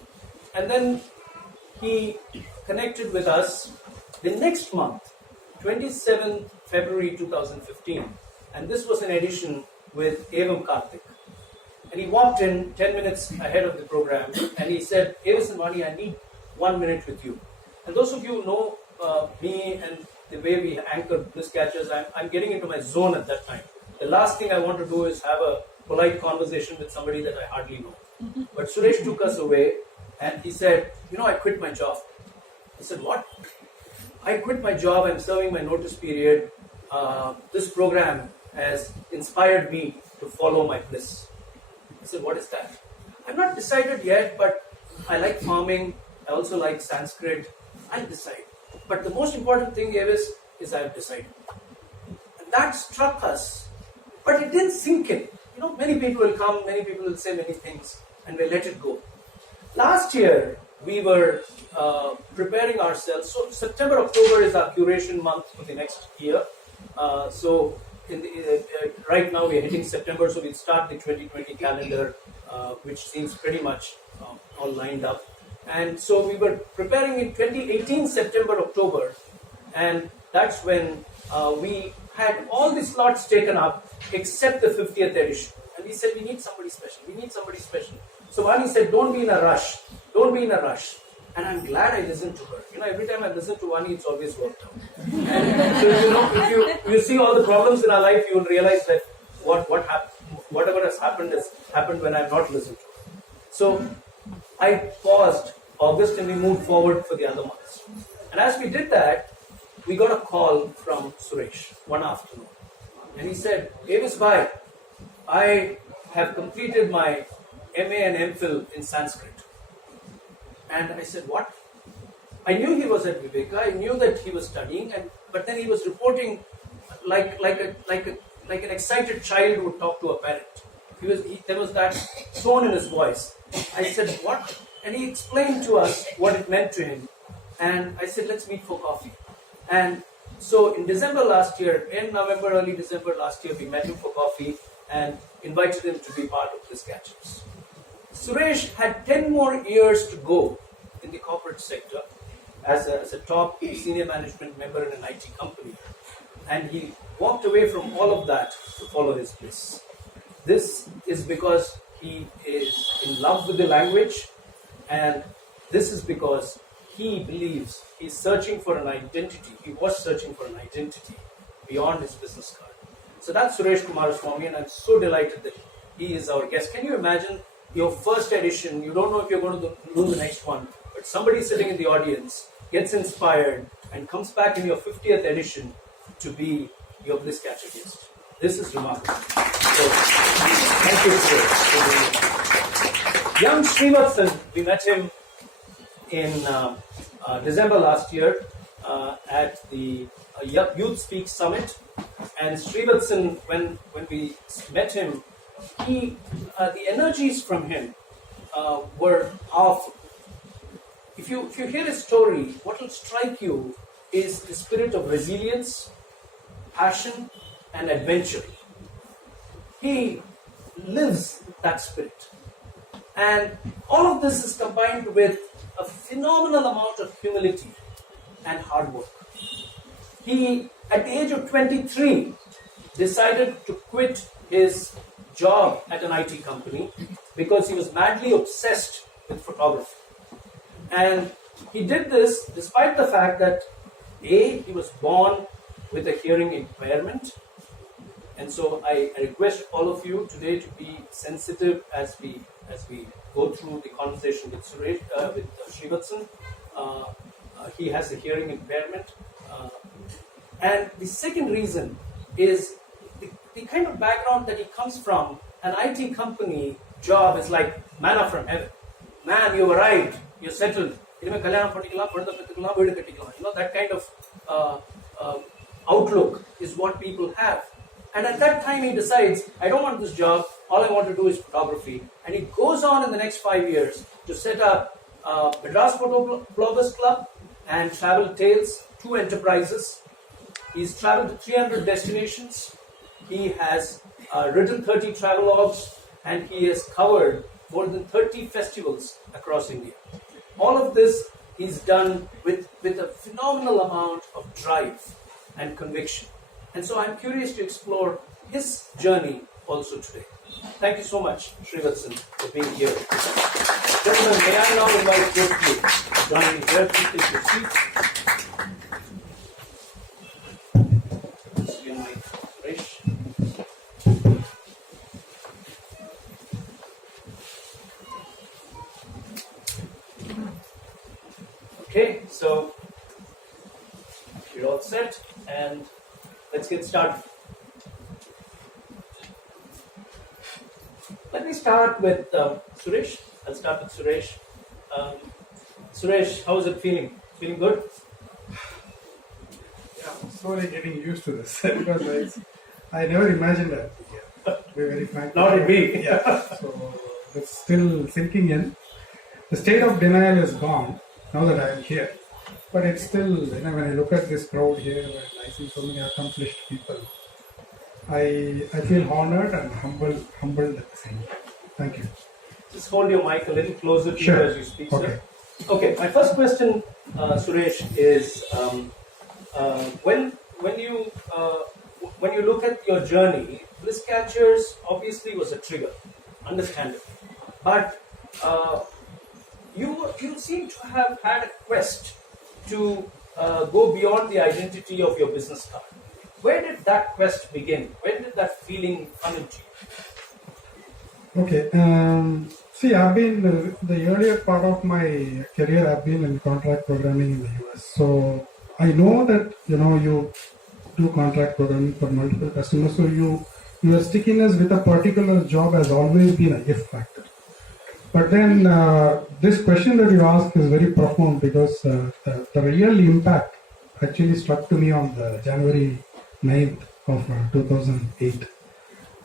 And then he connected with us the next month, 27th February 2015. And this was an edition with Evam Karthik. And he walked in 10 minutes ahead of the program and he said, "Avis and Vani, I need 1 minute with you." And those of you who know me and the way we anchor Bliss Catchers, I'm getting into my zone at that time. The last thing I want to do is have a polite conversation with somebody that I hardly know. But Suresh took us away and he said, "I quit my job." I said, "What?" "I quit my job. I'm serving my notice period. This program has inspired me to follow my bliss." I said, "What is that?" "I'm not decided yet, but I like farming. I also like Sanskrit. I'll decide. But the most important thing, Avis, is I've decided." And that struck us, but it didn't sink in. Many people will come, many people will say many things, and we let it go. Last year, we were preparing ourselves. So September, October is our curation month for the next year. So right now we are hitting September, so we'll start the 2020 calendar, which seems pretty much all lined up. And so we were preparing in 2018, September, October, and that's when we had all the slots taken up except the 50th edition. And we said, "We need somebody special. We need somebody special." So Vani said, "Don't be in a rush. Don't be in a rush." And I'm glad I listened to her. Every time I listen to Vani, it's always worked out. And so, if you see all the problems in our life, you will realize that whatever has happened when I've not listened to her. So I paused August and we moved forward for the other months. And as we did that, we got a call from Suresh one afternoon. And he said, "Avis bhai, I have completed my MA and MPhil in Sanskrit." And I said, "What?" I knew he was at Viveka. I knew that he was studying, but then he was reporting like an excited child would talk to a parent. There was that tone in his voice. I said, "What?" And he explained to us what it meant to him. And I said, "Let's meet for coffee." And so in December last year, in November, early December last year, we met him for coffee and invited him to be part of Bliss Catchers. Suresh had 10 more years to go in the corporate sector as a top senior management member in an IT company. And he walked away from all of that to follow his bliss. This is because he is in love with the language, and this is because he believes he's searching for an identity. He was searching for an identity beyond his business card. So that's Suresh Kumaraswamy, and I'm so delighted that he is our guest. Can you imagine your first edition? You don't know if you're going to do the next one, but somebody sitting in the audience gets inspired and comes back in your 50th edition to be your Bliss Catcher guest. This is remarkable. So, thank you, Suresh. Young Srivatsan, we met him in December last year at the Youth Speak Summit. And Srivatsan, when we met him, the energies from him were powerful. If you hear his story, what will strike you is the spirit of resilience, passion, and adventure. He lives that spirit. And all of this is combined with a phenomenal amount of humility and hard work. He, at the age of 23, decided to quit his job at an IT company because he was madly obsessed with photography. And he did this despite the fact that he was born with a hearing impairment. And so I request all of you today to be sensitive as we go through the conversation with Srivatsan. He has a hearing impairment. And the second reason is the kind of background that he comes from. An IT company job is like manna from heaven. Man, you arrived, you're settled. That kind of outlook is what people have. And at that time he decides, I don't want this job, all I want to do is photography. And he goes on in the next 5 years to set up Madras Photo Bloggers Club and Travel Tales, 2 enterprises. He's traveled to 300 destinations. He has written 30 travelogues, and he has covered more than 30 festivals across India. All of this he's done with a phenomenal amount of drive and conviction. And so I'm curious to explore his journey also today. Thank you so much, Srivatsan, for being here. Gentlemen, may I now invite both of you to join me here. Please take your seats. This is my Suresh. Okay, so you're all set, and let's get started. Let me start with Suresh. I'll start with Suresh. Suresh, how is it feeling? Feeling good? Yeah, I'm slowly getting used to this because I never imagined that. Yeah, to be very frank. Not in me. Yeah, so it's still sinking in. The state of denial is gone now that I am here. But it's still, when I look at this crowd here and I see so many accomplished people, I feel honored and humbled at the same time. Thank you. Just hold your mic a little closer to Sure. you as you speak, Okay. sir. Okay, my first question, Suresh, is when you look at your journey, Bliss Catchers obviously was a trigger, understandable. But you seem to have had a quest to go beyond the identity of your business card. Where did that quest begin? When did that feeling come into you? Okay. See, I've been the earlier part of my career. I've been in contract programming in the US, so I know that you do contract programming for multiple customers. So your stickiness with a particular job has always been a if factor. But then this question that you ask is very profound because the real impact actually struck to me on the January 9th of 2008.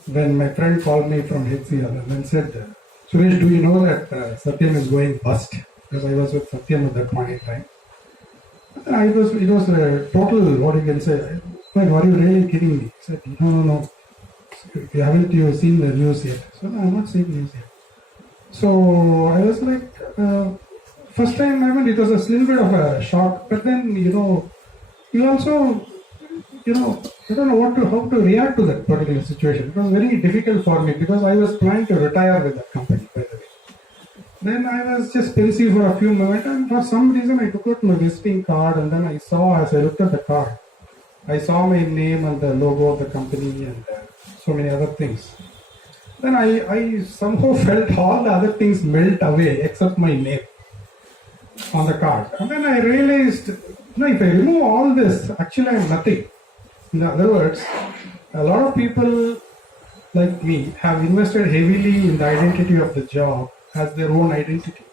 When my friend called me from HCL and then said, Suresh, do you know that Satyam is going bust? Because I was with Satyam at that point in time. And it was a total, what you can say, well, are you really kidding me? He said, no. Haven't you seen the news yet? So no, I'm not seeing news yet. So I was like, first time I went, it was a little bit of a shock. But then, you also, I don't know how to react to that particular situation. It was very difficult for me because I was planning to retire with that company, by the way. Then I was just pensive for a few moments, and for some reason I took out my visiting card, and then I saw, as I looked at the card, I saw my name and the logo of the company and so many other things. Then I somehow felt all the other things melt away except my name on the card. And then I realized, if I remove all this, actually I'm nothing. In other words, a lot of people like me have invested heavily in the identity of the job as their own identity.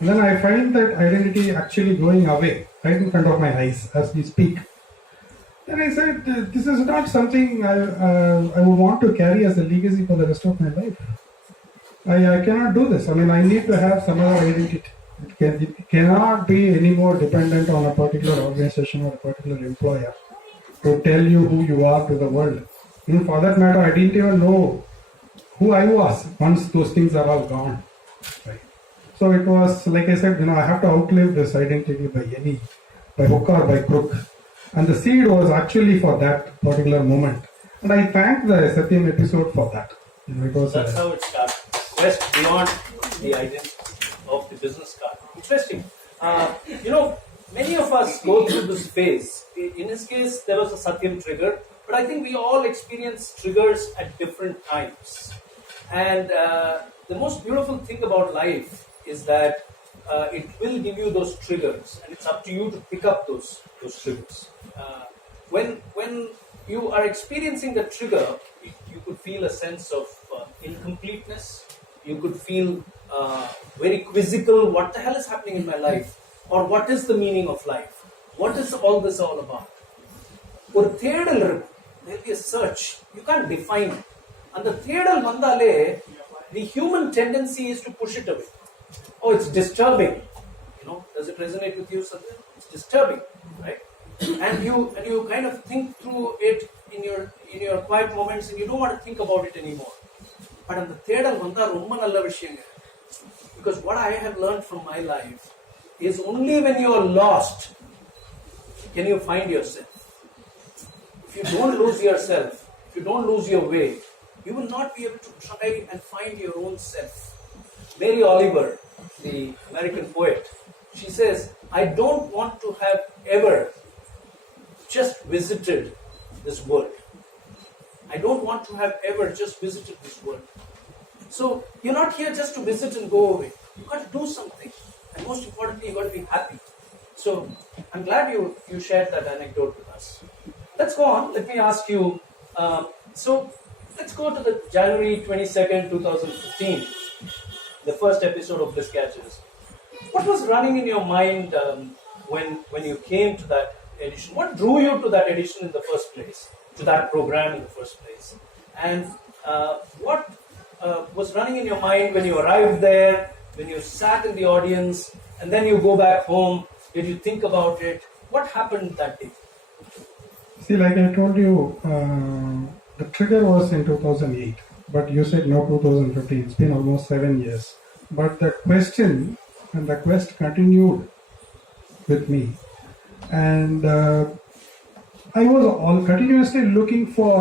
And then I find that identity actually going away right in front of my eyes as we speak. Then I said, this is not something I would want to carry as a legacy for the rest of my life. I cannot do this. I need to have some other identity. It cannot be any more dependent on a particular organization or a particular employer to tell you who you are to the world. For that matter, I didn't even know who I was once those things are all gone. Right. So it was, like I said, I have to outlive this identity by hook or by crook. And the seed was actually for that particular moment. And I thank the Satyam episode for that. That's how it started. Quest beyond the identity of the business card. Interesting. Many of us go through this phase. In his case, there was a Satyam trigger, but I think we all experience triggers at different times. And the most beautiful thing about life is that it will give you those triggers, and it's up to you to pick up those triggers. When you are experiencing the trigger, you could feel a sense of incompleteness. You could feel very quizzical. What the hell is happening in my life? Or what is the meaning of life? What is all this all about? ஒரு தேடல் இருக்கும். There'll be a search. You can't define it. அந்த தேடல் வந்தாலே the human tendency is to push it away. Oh, it's disturbing. Does it resonate with you, Satya? It's disturbing, right? And you kind of think through it in your quiet moments, and you don't want to think about it anymore. But அந்த தேடல் வந்தா ரொம்ப நல்ல விஷயங்க. Because what I have learned from my life is only when you are lost can you find yourself. If you don't lose yourself, if you don't lose your way, you will not be able to try and find your own self. Mary Oliver, the American poet, she says, I don't want to have ever just visited this world. I don't want to have ever just visited this world. So you're not here just to visit and go away. You've got to do something. And most importantly, you've got to be happy. So I'm glad you shared that anecdote with us. Let's go on. Let me ask you, so let's go to the January 22nd, 2015, the first episode of Bliss Catchers. What was running in your mind when you came to that edition? What drew you to that edition in the first place, to that program in the first place? And what was running in your mind when you arrived there, when you sat in the audience, and then you go back home? Did you think about it? What happened that day? See, like I told you, the trigger was in 2008, but you said no, 2015. It's been almost 7 years. But the question and the quest continued with me. And I was all continuously looking for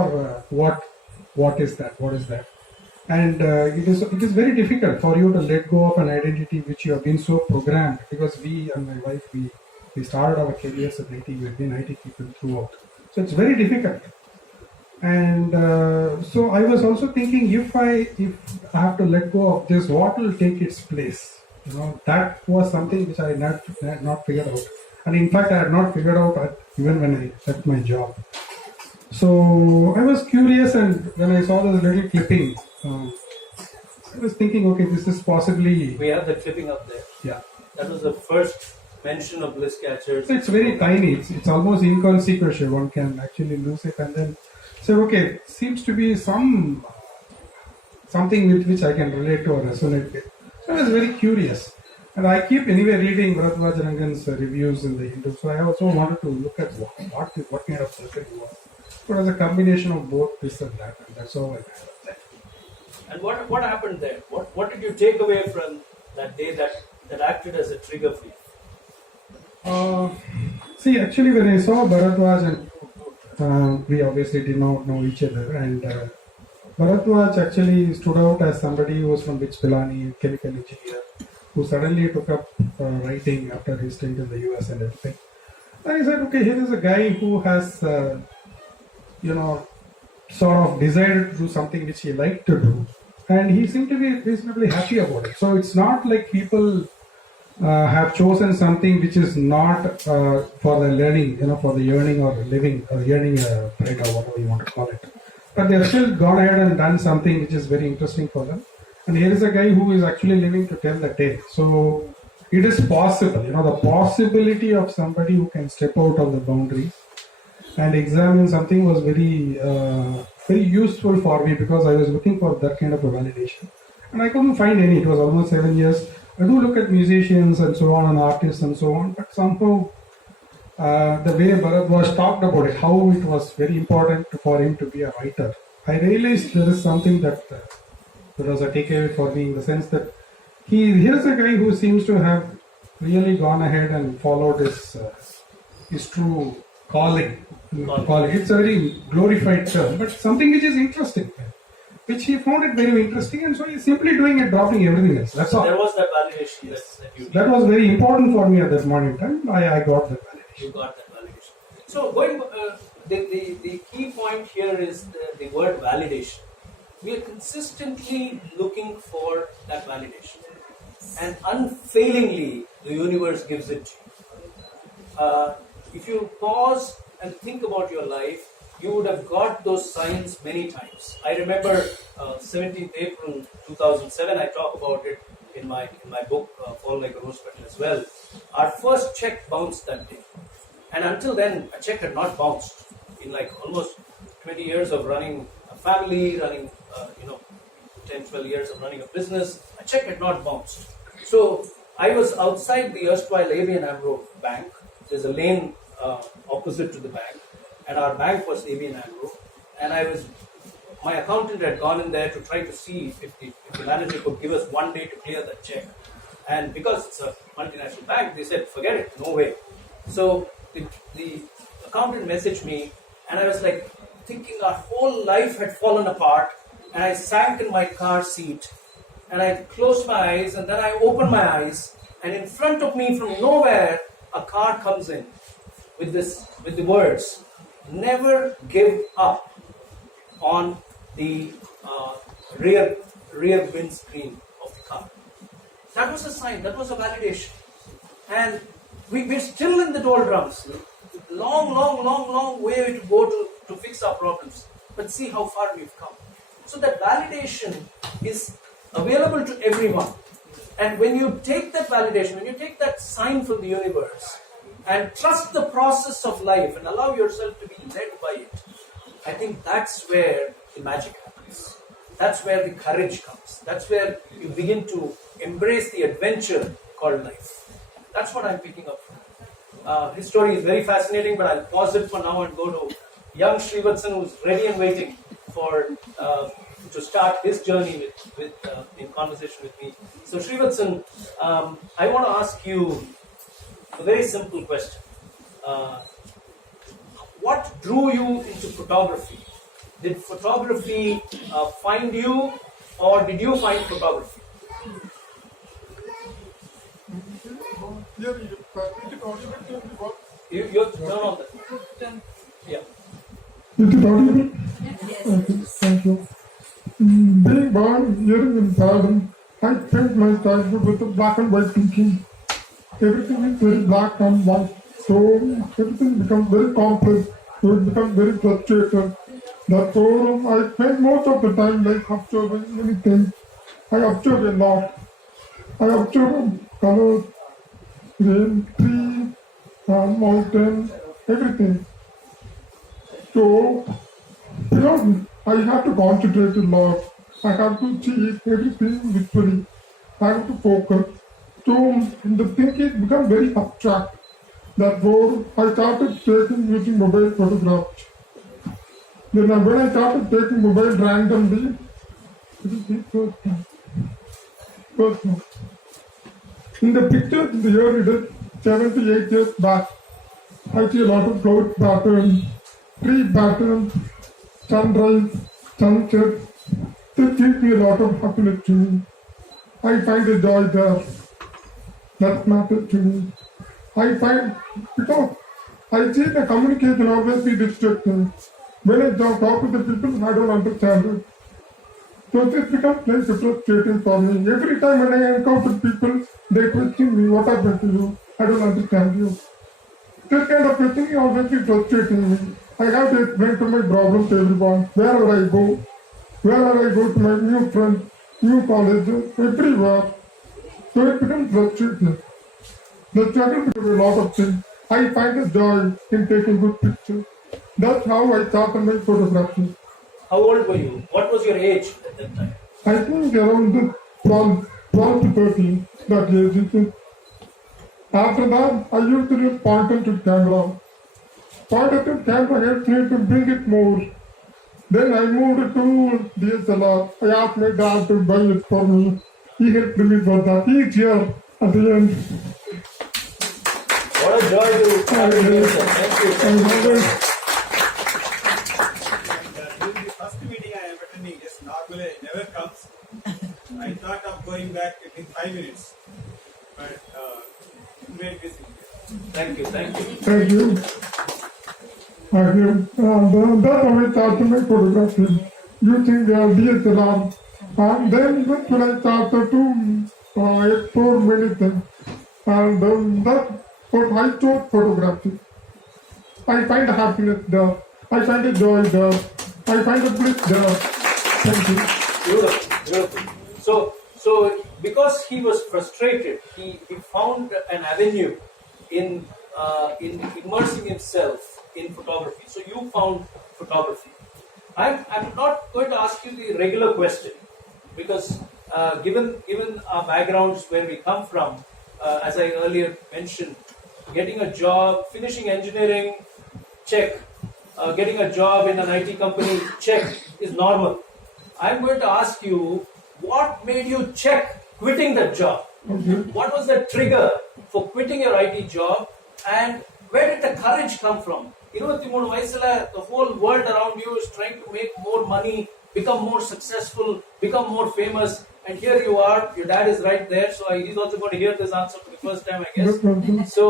what is that? And it is very difficult for you to let go of an identity which you have been so programmed, because we and my wife, we started our careers at IT. We've been IT people throughout. So it's very difficult. And so I was also thinking, if I have to let go of this, what will take its place? That was something which I had not figured out. And in fact, I had not figured out even when I left my job. So I was curious, and when I saw this little clipping, I was thinking, okay, this is possibly... We have the clipping up there. Yeah. That was the first mention of Bliss Catchers. It's very tiny. It's almost inconsequential. One can actually lose it and then say, okay, seems to be something with which I can relate to or resonate with. So I was very curious. And I keep anyway reading Bharadwaj Rangan's reviews in the Hindu. So I also wanted to look at what kind of circle it was. It was a combination of both this and that. And that's all I had. And what happened there? What did you take away from that day that acted as a trigger for you? See, actually, when I saw Bharadwaj, and we obviously did not know each other, and Bharadwaj actually stood out as somebody who was from Vich Pilani, chemical engineer, who suddenly took up writing after his stint in the US and everything. And I said, okay, here is a guy who has, sort of decided to do something which he liked to do, and he seemed to be reasonably happy about it. So it's not like people have chosen something which is not for the learning, for the yearning or living or yearning bread or whatever you want to call it. But they have still gone ahead and done something which is very interesting for them. And here is a guy who is actually living to tell the tale. So it is possible, the possibility of somebody who can step out of the boundaries and examine something was very, very useful for me, because I was looking for that kind of a validation. And I couldn't find any. It was almost 7 years. I do look at musicians and so on, and artists and so on, but somehow the way Bharadwaj talked about it, how it was very important for him to be a writer, I realized there is something that was a takeaway for me, in the sense that here is a guy who seems to have really gone ahead and followed his true calling. It's a very glorified term, but something which is interesting, which he found it very interesting, and so he's simply doing it, dropping everything else. That's all. There was that validation that you did. That was very important for me at that moment in time. I got that validation. You got that validation. So going, the key point here is the word validation. We are consistently looking for that validation, and unfailingly the universe gives it to you. If you pause and think about your life, you would have got those signs many times. I remember 17th April 2007, I talk about it in my book, Fall Like a Rose Petal as well. Our first check bounced that day. And until then, a check had not bounced. in like almost 20 years of running a family, running 10, 12 years of running a business, a check had not bounced. So I was outside the erstwhile AV and MPhil bank. There's a lane opposite to the bank, and our bank was AV and MPhil. And my accountant had gone in there to try to see if the manager could give us 1 day to clear that check. And because it's a multinational bank, they said, forget it, no way. So the accountant messaged me, and I was like thinking our whole life had fallen apart, and I sank in my car seat, and I closed my eyes, and then I opened my eyes, and in front of me from nowhere, a car comes in with the words, never give up, on the rear windscreen of the car. That was a sign, that was a validation. And we're still in the doldrums. Long way to go to fix our problems. But see how far we've come. So that validation is available to everyone. And when you take that validation, when you take that sign from the universe and trust the process of life and allow yourself to be led by it, I think that's where the magic happens. That's where the courage comes. That's where you begin to embrace the adventure called life. That's what I'm picking up from. His story is very fascinating, but I'll pause it for now and go to young Srivatsan, who's ready and waiting for to start his journey in conversation with me. So Srivatsan, I want to ask you a very simple question. What drew you into photography? Did photography find you, or did you find photography? You turn on that. Yeah. Is it audible? Yes. Okay, thank you. Being born here in Thailand, I spent my childhood with a black and white thinking. Everything is very black and white, so everything becomes very complex, so it becomes very frustrated. Therefore, I spend most of the time like observing many things. I observe a lot. I observe colors, rain, trees, mountains, everything. So, because I have to concentrate a lot, I have to see everything visually. I have to focus. So, the thinking becomes very abstract. Therefore, I started using mobile photographs. Then when I started taking mobile randomly, in the picture, in the year it is 78 years back, I see a lot of cloud patterns, tree patterns, sunrise, sunset. This gives me a lot of happiness to me. I find a joy there. That matters to me. Because I see the communication always be distracting. When I talk to the people, I don't understand it. So this becomes like frustrating for me. Every time when I encounter people, they question me, what happened to you? I don't understand you. This kind of question always be frustrating me. I have to explain to my problem to everyone. Wherever I go to my new friends, new colleges, everywhere. So it becomes frustrating. The struggle becomes a lot of things. I find a joy in taking good pictures. That's how I started my photography. How old were you? What was your age at that time? I think around 12 to 13, that age. After that, I used to use point-and-shoot camera. Point-and-shoot camera helped me to bring it more. Then I moved to DSLR. I asked my dad to buy it for me. He helped me for that. He is here at the end. What a joy to have you here, sir. Thank you. During the first meeting I am attending, yes, normally it never comes. I thought of going back in 5 minutes, but very busy. Thank you. Thank you. That's how I started my photography, using the DSLR. And then when I started to explore many things, and that's what I chose photography. I find happiness there. I find a joy there. I find a bliss there. Thank you. Beautiful. So because he was frustrated, he found an avenue in immersing himself in photography. So you found photography. I'm not going to ask you the regular question because given our backgrounds where we come from, as I earlier mentioned, getting a job, finishing engineering, check. Getting a job in an IT company, check, is normal. I'm going to ask you, what made you check quitting that job? What was the trigger for quitting your IT job, and where did the courage come from? 23 vayasula, the whole world around you is trying to make more money, become more successful, become more famous, and here you are, your dad is right there, so he's also going to hear this answer for the first time, I guess. So,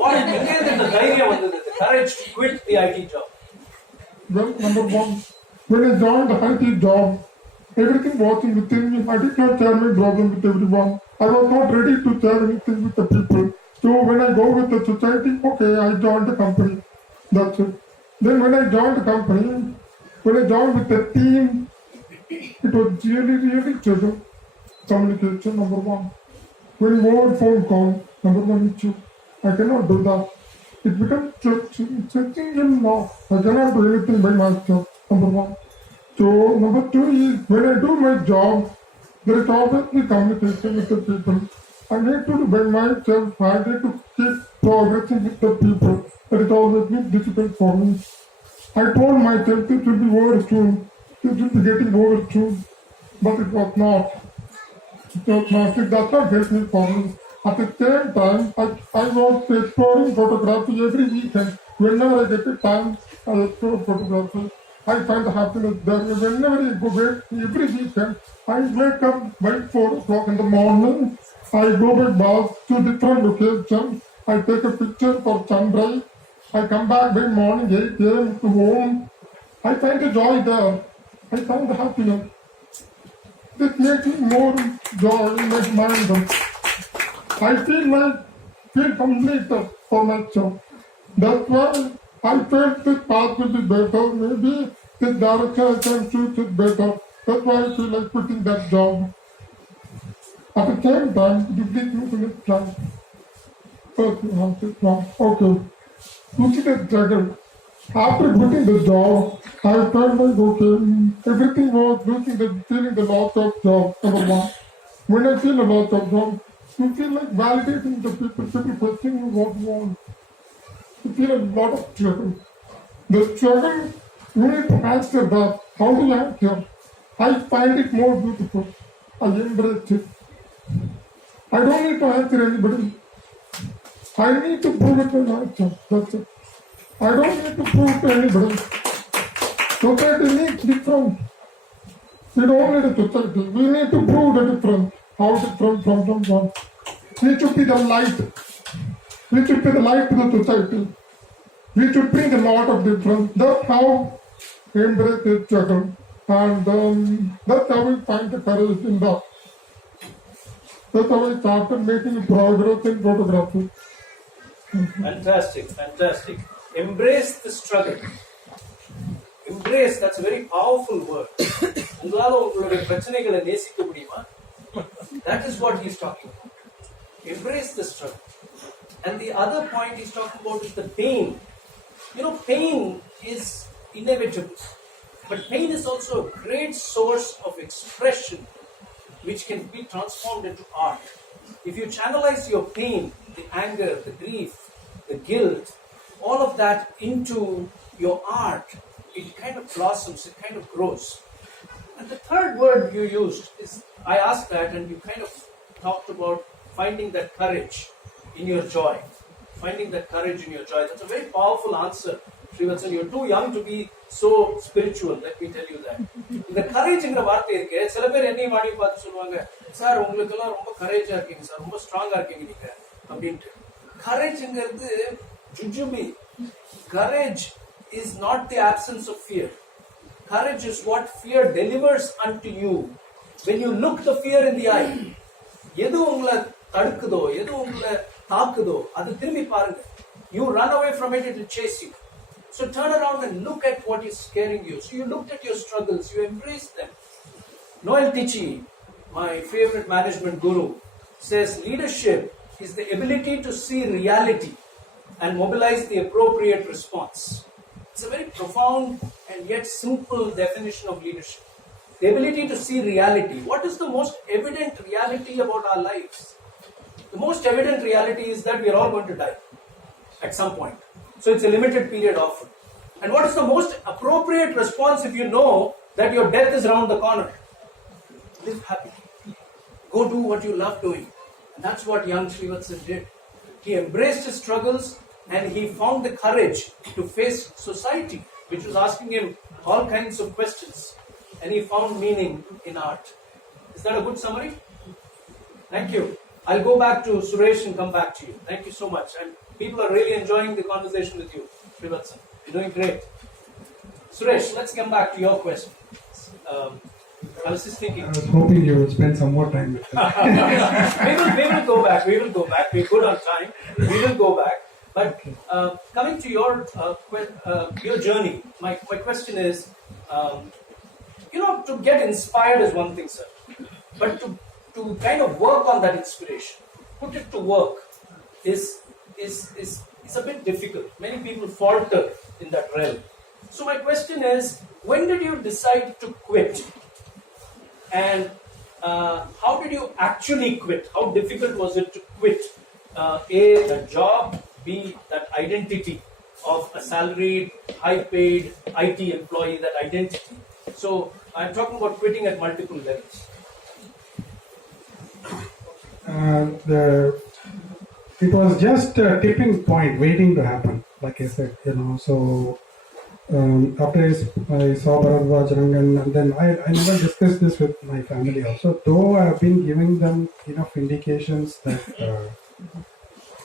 what is the courage to quit the IT job? Well, number one, when I joined the IT job, everything was within me. I did not share my problem with everyone. I was not ready to share anything with the people. So when I go with the society, okay, I joined the company. That's it. Then when I joined the company, when I joined with the team, it was really trouble. Communication, number one. When more phone call, number one issue. I cannot do that. It becomes searching him now. I cannot do anything by myself, number one. So number two is when I do my job, there is always the communication with the people. I need to do by myself. I need to keep progressing with the people. That is always been difficult for me. I told myself it will be over soon. It will be getting over soon. But it was not. It was not. It does not help me for me. At the same time, I was exploring photography every weekend. Whenever I get the time, I explore photography. I find happiness there. Whenever I go back, every weekend, I wake up by 4 o'clock in the morning. I go by bus to different locations. I take a picture for sunrise. I come back by morning 8 a.m. to home. I find the joy there. I find the happiness. This makes me more joy in my mind. I feel complete for myself. That's why I felt this path will be better. Maybe this direction I can choose it better. That's why I feel like quitting that job. At the same time, you give me to this plan. First, you have this plan. Okay. Look at the struggle. After quitting the job, I felt like okay, everything was feeling the loss of job, number one. When I feel a loss of job, you feel like validating the people questioning you what you want. You feel a lot of struggle. The struggle, you need to answer that. How do you answer? I find it more beautiful. I embrace it. I don't need to answer anybody. I need to prove it to myself. That's it. I don't need to prove to anybody. Society needs difference. We don't need a society. We need to prove the difference. How different from someone. We should be the light. We should be the light to the society. We should bring a lot of difference. That's how we embrace this struggle. And that's how we find the courage in that. That's how I started making progress in photography. Fantastic, fantastic. Embrace the struggle. Embrace, that's a very powerful word. That is what he's talking about. Embrace the struggle. And the other point he's talking about is the pain. Pain is inevitable. But pain is also a great source of expression which can be transformed into art. If you channelize your pain, the anger, the grief, the guilt, all of that into your art, it kind of blossoms, it kind of grows. And the third word you used is, I asked that and you kind of talked about finding that courage in your joy. Finding that courage in your joy. That's a very powerful answer, Srivatsan. You're too young to be so spiritual, let me tell you that. The courage in the வார்த்தை இருக்கு. சில பேர் என்னையும் வாடி பார்த்து சொல்லுவாங்க, sir உங்களுக்கெல்லாம் ரொம்ப கரேஜா இருக்கீங்க சார், ரொம்ப ஸ்ட்ராங்கா இருக்கீங்க நீங்க அப்படின்ட்டு. கரேஜ்ங்கிறது jujube. Courage is not the absence of fear. Courage is what fear delivers unto you. When you look the fear in the eye, எது உங்களை தடுக்குதோ, எது உங்களை தாக்குதோ, அது திரும்பி பாருங்க. You run away from it, it will chase you. So turn around and look at what is scaring you. So you looked at your struggles, you embraced them. Noel Tichy, my favorite management guru, says leadership is the ability to see reality and mobilize the appropriate response. It's a very profound and yet simple definition of leadership. The ability to see reality. What is the most evident reality about our lives? The most evident reality is that we are all going to die at some point. So it's a limited period often. And what is the most appropriate response if you know that your death is around the corner? Live happily. Go do what you love doing. And that's what young Srivatsan did. He embraced his struggles and he found the courage to face society, which was asking him all kinds of questions. And he found meaning in art. Is that a good summary? Thank you. I'll go back to Suresh and come back to you. Thank you so much. And people are really enjoying the conversation with you, Srivatsan. You're doing great. Suresh, let's come back to your question. I was just thinking. I was hoping you would spend some more time with us. we will go back. We will go back. We're good on time. We will go back. But coming to your journey, my question is, to get inspired is one thing, sir. But to kind of work on that inspiration, put it to work, is a bit difficult. Many people falter in that realm. So my question is, when did you decide to quit? And how did you actually quit? How difficult was it to quit? A, the job, B, that identity of a salaried, high-paid IT employee, that identity. So I'm talking about quitting at multiple levels. It was just a tipping point waiting to happen, like I said, so after I saw Bharadwaj Rangan, and then I never discussed this with my family also, though I have been giving them enough indications that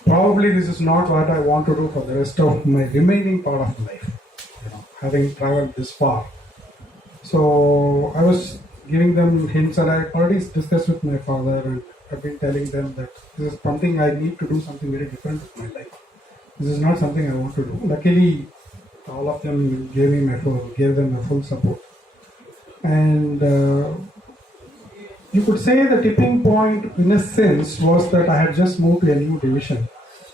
probably this is not what I want to do for the rest of my remaining part of life, having traveled this far. So I was giving them hints, and I already discussed with my father, and I've been telling them that this is something I need to do, something very different with my life. This is not something I want to do. Luckily, all of them gave them the full support. And you could say the tipping point, in a sense, was that I had just moved to a new division.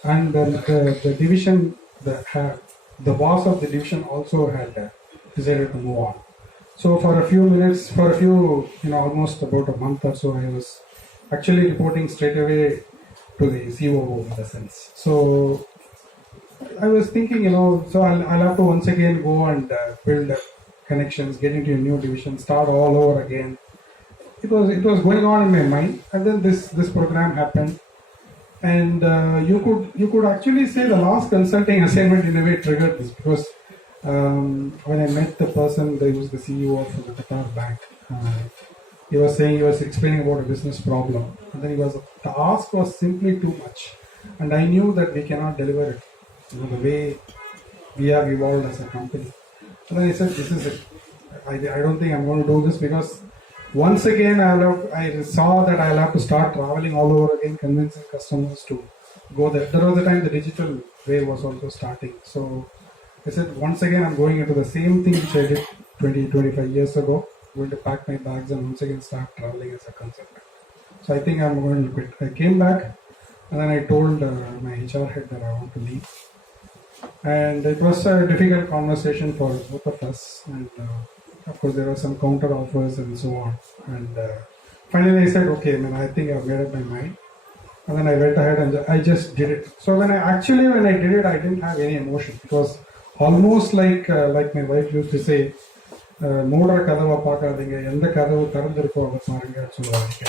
And the division, the boss of the division also had decided to move on. So for a few minutes, almost about a month or so, I was actually reporting straight away to the COO in the sense. So I was thinking, so I'll have to once again go and build connections, get into a new division, start all over again. It was going on in my mind, and then this program happened, and you could actually say the last consulting assignment in a way triggered this, because when I met the person, he was the CEO of the Qatar bank. He was explaining about a business problem, and then the ask was simply too much, and I knew that we cannot deliver it, the way we have evolved as a company. And then I said, this is it. I don't think I'm going to do this, because once again I saw that I'll have to start traveling all over again, convincing customers to go there. There was the time the digital wave was also starting. So I said, once again I'm going into the same thing which I did 25 years ago. Going to pack my bags and once again start traveling as a consultant. So I think I'm going to quit. I came back and then I told my HR head that I want to leave. And it was a difficult conversation for both of us. And of course there were some counter offers and so on. And finally I said, okay, I think I've made up my mind. And then I went ahead and I just did it. So when I did it, I didn't have any emotion. It was almost like my wife used to say, மூடுற கதவை பார்க்காதீங்க, எந்த கதவு திறந்திருக்கோ அதை பாருங்கன்னு சொல்லுவாங்க.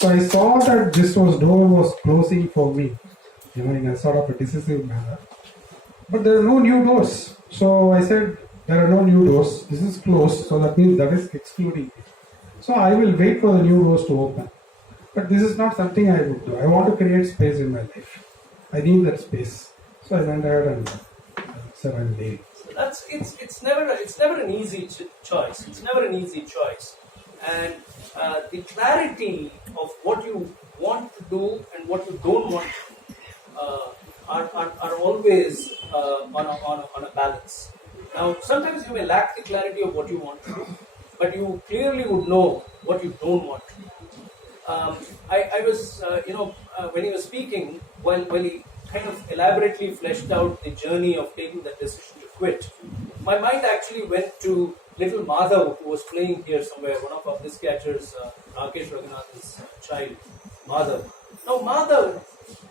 So I saw that this door was closing for me, in a sort of a decisive manner. But there are no new doors. So I said, there are no new doors. This is closed, so that means that is excluding me. So I will wait for the new doors to open. But this is not something I would do. I want to create space in my life. I need that space. So I went ahead and said I'm leaving. It's never an easy choice. It's never an easy choice, and the clarity of what you want to do and what you don't want to do are always on a balance. Now, sometimes you may lack the clarity of what you want to do, but you clearly would know what you don't want to do. I was when he was speaking, while he kind of elaborately fleshed out the journey of taking that decision to quit, my mind actually went to little Madhav, who was playing here somewhere, one of our Bliss catchers, Rakesh Raghunathan's child, Madhav. Now Madhav,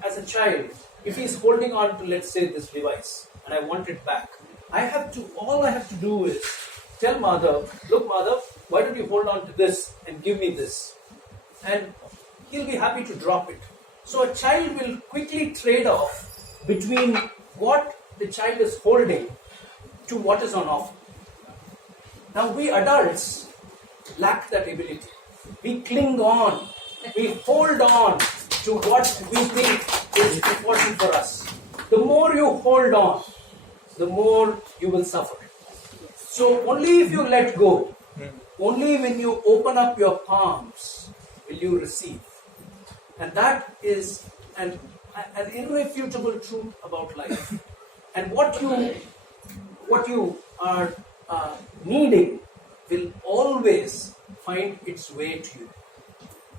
as a child, if he's holding on to, let's say, this device, and I want it back, all I have to do is tell Madhav, look Madhav, why don't you hold on to this and give me this? And he'll be happy to drop it. So a child will quickly trade off between what the child is holding to what is on offer. Now we adults lack that ability. We cling on, we hold on to what we think is important for us. The more you hold on, the more you will suffer. So only if you let go, only when you open up your palms will you receive. And that is an irrefutable truth about life. And what you are needing will always find its way to you.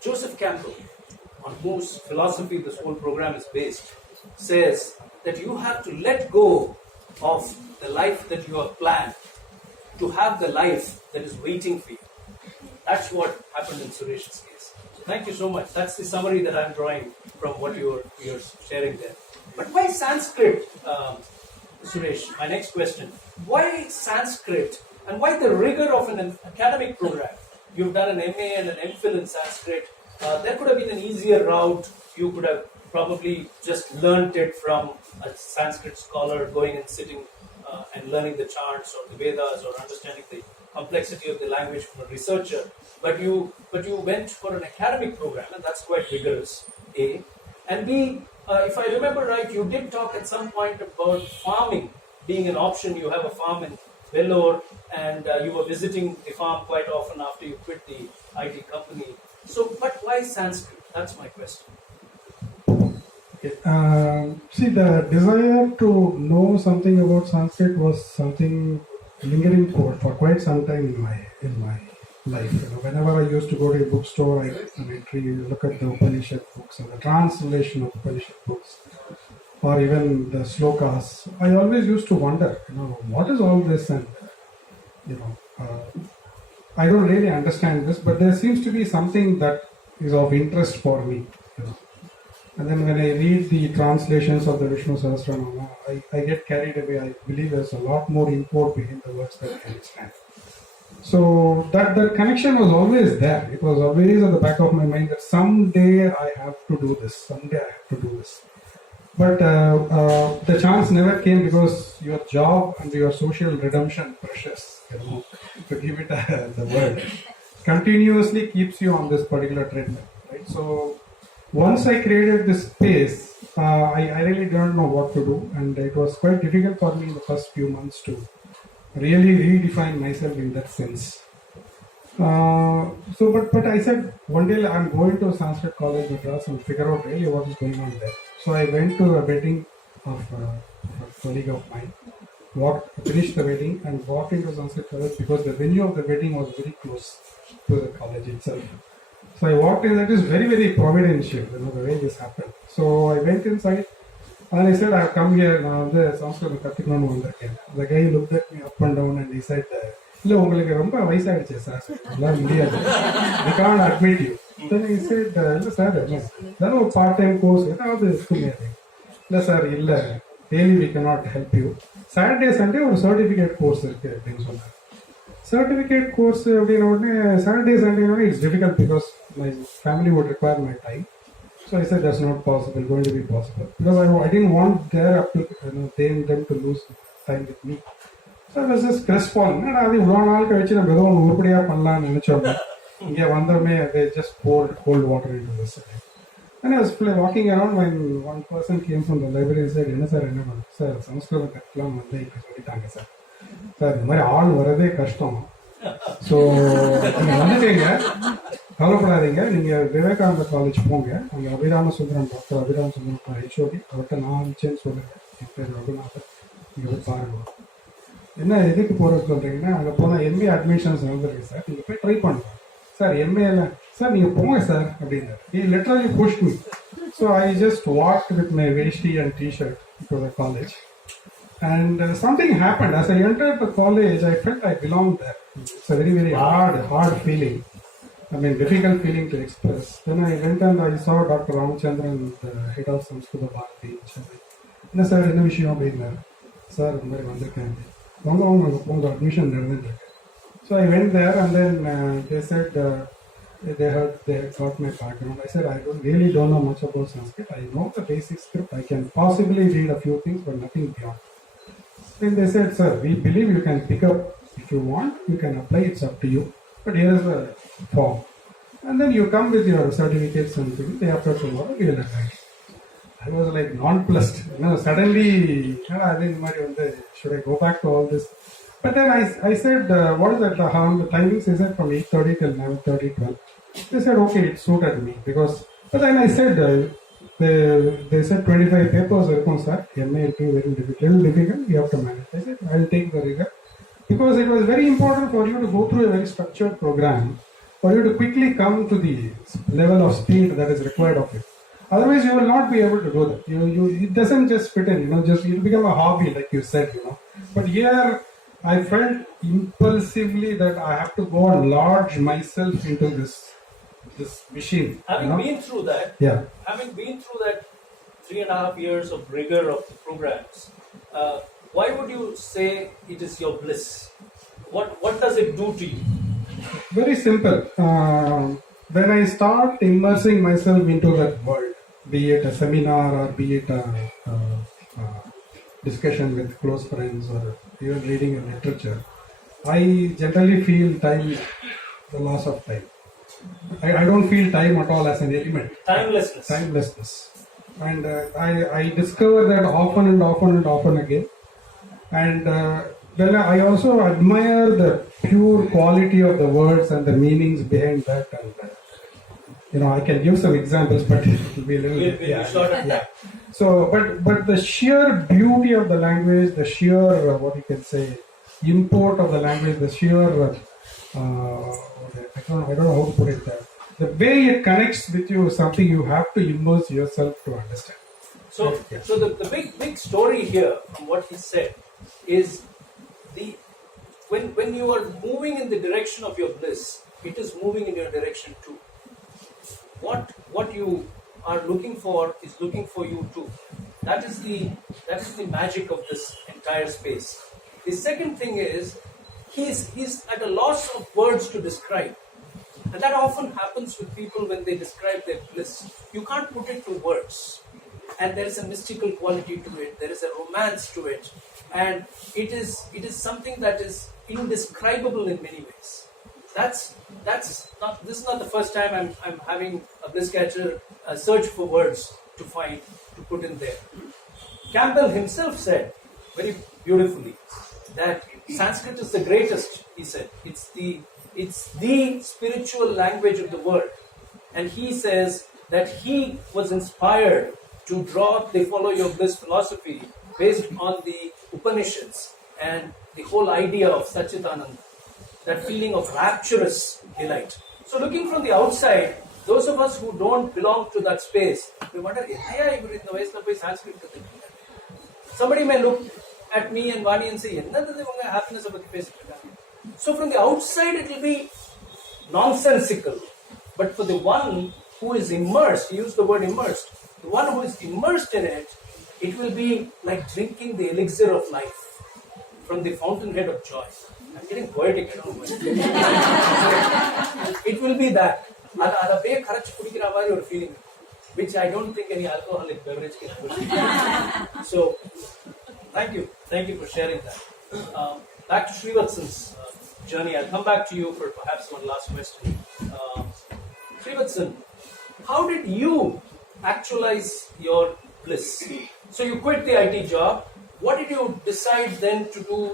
Joseph Campbell, on whose philosophy this whole program is based, says that you have to let go of the life that you have planned to have the life that is waiting for you. That's what happened in Suresh's case. Thank you so much. That's the summary that I'm drawing from what you're sharing there. But why Sanskrit, Suresh? My next question. Why Sanskrit and why the rigor of an academic program? You've done an MA and an MPhil in Sanskrit. There could have been an easier route. You could have probably just learnt it from a Sanskrit scholar going and sitting and learning the chants or the Vedas or understanding the complexity of the language from a researcher. But you went for an academic program, and that's quite rigorous, A. And B, if I remember right, you did talk at some point about farming being an option. You have a farm in Vellore, and you were visiting the farm quite often after you quit the IT company. So, but why Sanskrit? That's my question. See, the desire to know something about Sanskrit was something lingering for quite some time in my life. Whenever I used to go to a bookstore, I look at the Upanishad books and the translation of Upanishad books, or even the slokas. I always used to wonder, what is all this, and I don't really understand this, but there seems to be something that is of interest for me. And then when I read the translations of the Vishnu Sahasranama, I get carried away. I believe there's a lot more import behind the words that I understand. So that connection was always there. It was always at the back of my mind that someday I have to do this. But the chance never came because your job and your social redemption precious, to give it the word, continuously keeps you on this particular treadmill, right? So once I created this space, I really didn't know what to do, and it was quite difficult for me in the first few months to really redefine myself in that sense. But I said, one day I'm going to Sanskrit College Madras and figure out really what is going on there. So I went to a wedding of a colleague of mine, finished the wedding and walked into Sanskrit College because the venue of the wedding was very close to the college itself. So I walked in. That is very, very providential, the way this happened. So I went inside and I said, I have come here now. The Sanskrit The guy looked at me up and down and he said, we can't admit you. Then he said, no, part-time course. No, sir, daily we cannot help you. Saturday, Sunday, or certificate course. Certificate course, Saturday, Sunday, it's difficult because my family would require my time. So I said that's not possible, going to be possible. Because I didn't want them to lose time with me. So I was just crestfallen. They just poured cold water into this. And I was walking around when one person came from the library and said, sir, Sanskrit sir. Sir, my all varade kashtam. So, Vivekananda College ponga, and Abhirama Sundaram, Dr. Abhirama Sundaram, HOD, Dr. Nahan Raghunathan, you will find out. In a edit for us, MA admissions, sir, you try. Sir, MA, sir, you ponga, sir, he literally pushed me. So I just walked with my vesti and t-shirt to the college. And something happened. As I entered the college, I felt I belonged there. It's a very, very hard feeling. I mean, difficult feeling to express. Then I went and I saw Dr. Ramachandran, the head of Sanskrit Bharati in Chennai. என்ன sir என்ன விஷயம் அப்படின்னாரு. Sir இந்த மாதிரி வந்திருக்கேன். உங்க admission நடந்துருக்கு. So I went there and then they said they had got my background. I said I really don't know much about Sanskrit. I know the basic script. I can possibly read a few things, but nothing beyond. Then they said, sir, we believe you can pick up if you want. You can apply. It's up to you. But here is a form. And then you come with your certificates and things. Day after tomorrow, we will apply. I was like nonplussed. Suddenly, should I go back to all this? But then I said, what is that? The timings is from 8:30 till 9:30, 12. They said, okay, it suited me because. But then I said, they said 25 papers, sir. MA and MPhil very difficult. You have to manage. I said, I'll take the rigor because it was very important for you to go through a very structured program, for you to quickly come to the level of speed that is required of it. Otherwise, you will not be able to do that. It doesn't just fit in. It become a hobby, like you said. But here, I felt impulsively that I have to go and lodge myself into this machine. Having been through that, having been through that 3.5 years of rigor of the programs, why would you say it is your bliss? What does it do to you? Very simple. When I start immersing myself into that world, be it a seminar or be it a discussion with close friends or even reading a literature, I generally feel time, the loss of time. I don't feel time at all as an element. Timelessness. And I discover that often and often again. And then I also admire the pure quality of the words and the meanings behind that. And I can give some examples, but it will be a little short of that. So, but the sheer beauty of the language, the sheer what you can say, import of the language, the sheer I don't know how to put it there. The way it connects with you is something you have to immerse yourself to understand. So the big story here from what he said is when you are moving in the direction of your bliss, it is moving in your direction too. What you are looking for is looking for you too. That is the magic of this entire space. The second thing is he's at a loss of words to describe. And that often happens with people when they describe their bliss. You can't put it to words. And there is a mystical quality to it. There is a romance to it. And it is something that is indescribable in many ways. This is not the first time I'm having a Bliss Catcher search for words to put in there. Campbell himself said very beautifully that Sanskrit is the greatest, he said. It's the spiritual language of the world. And he says that he was inspired to draw the Follow Your Bliss philosophy based on the Upanishads and the whole idea of Satchitananda, that feeling of rapturous delight. So looking from the outside, those of us who don't belong to that space, we wonder, somebody may look at me and Vani and say, happiness. So from the outside it will be nonsensical. But for the one who is immersed, he used the word immersed, the one who is immersed in it, it will be like drinking the elixir of life from the fountainhead of joy. I'm getting poetic, I don't know. It will be that. Feeling, which I don't think any alcoholic beverage can push. So, thank you for sharing that. Back to Srivatsan's journey. I'll come back to you for perhaps one last question. Srivatsan, how did you actualize your bliss? So you quit the IT job. What did you decide then to do?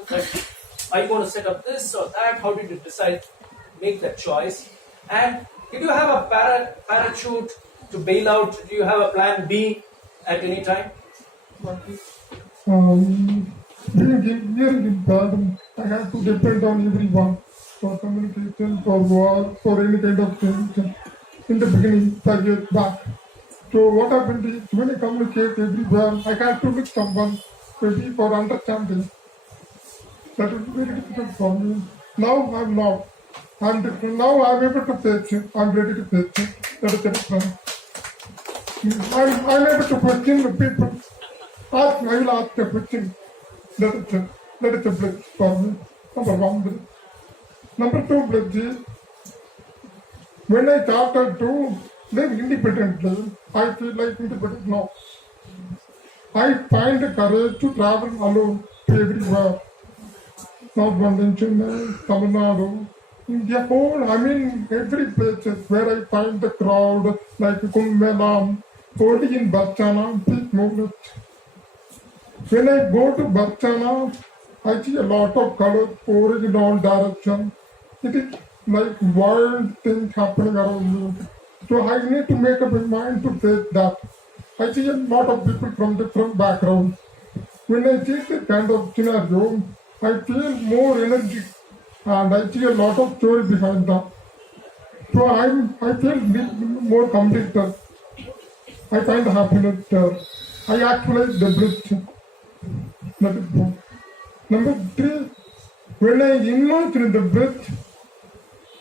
Are you going to set up this or that? How did you decide, make that choice? And did you have a parachute to bail out? Do you have a plan B at any time? I have to depend on everyone for communication, for work, for any kind of thing. In the beginning, 5 years back. So what happened is when I communicate everywhere, I have to look someone maybe for understanding. That is very difficult for me. Now I'm not. I'm different. Now I'm able to face it. I'm ready to face it. That is the difference. I'm able to question the people. I will ask the question. That is a bliss for me. Number one bliss. Number two bliss is when I started to live independently, I feel like independent now. I find the courage to travel alone to everywhere. Not only in Chennai, Tamil Nadu, India whole, every place where I find the crowd, like Kumbh Mela, only in Barchana, peak movement. When I go to Barchana, I see a lot of colors pouring in all directions. It is like wild things happening around me. So I need to make up my mind to face that. I see a lot of people from different backgrounds. When I see this kind of scenario, I feel more energy and I see a lot of story behind that. So I feel more completed. I find happiness there. I actualize the bliss. That is one. Number three, when I immerse in the bliss,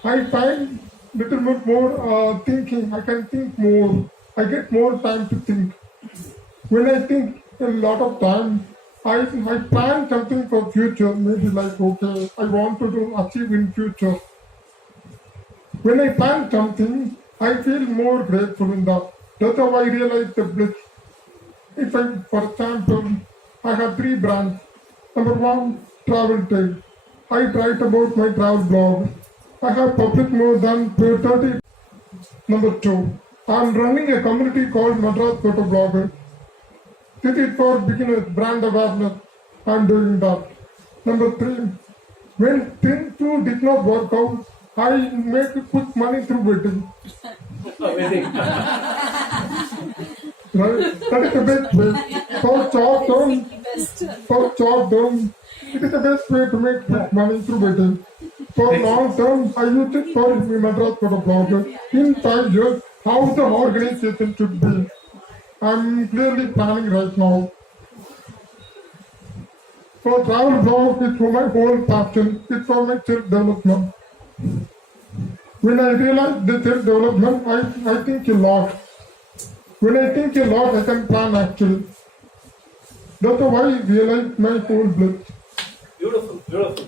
I find little bit more thinking. I can think more. I get more time to think. When I think a lot of time, I plan something for future. Maybe like, okay, I want to achieve in future. When I plan something, I feel more grateful in that. That's how I realize the bliss. If I, for example, I have 3 brands. Number 1, travel tale. I write about my travel blog. I have published more than 30. Number 2, I am running a community called Madras Photo Blogger. This is for beginners, brand awareness. I am doing that. Number 3, when things too did not work out, I make quick money through wedding. Wedding. Right? That is the best way. For short term, it is the best way to make quick money through wedding. For long term, I use it for Madras Photo Blogger. In 5 years, how the organization should be. I'm clearly planning right now. For travel blog, it's for my whole passion. It's for my self-development. When I realize the self-development, I think a lot. When I think a lot, I can plan actually. That's how I realize my whole bliss. Beautiful, beautiful.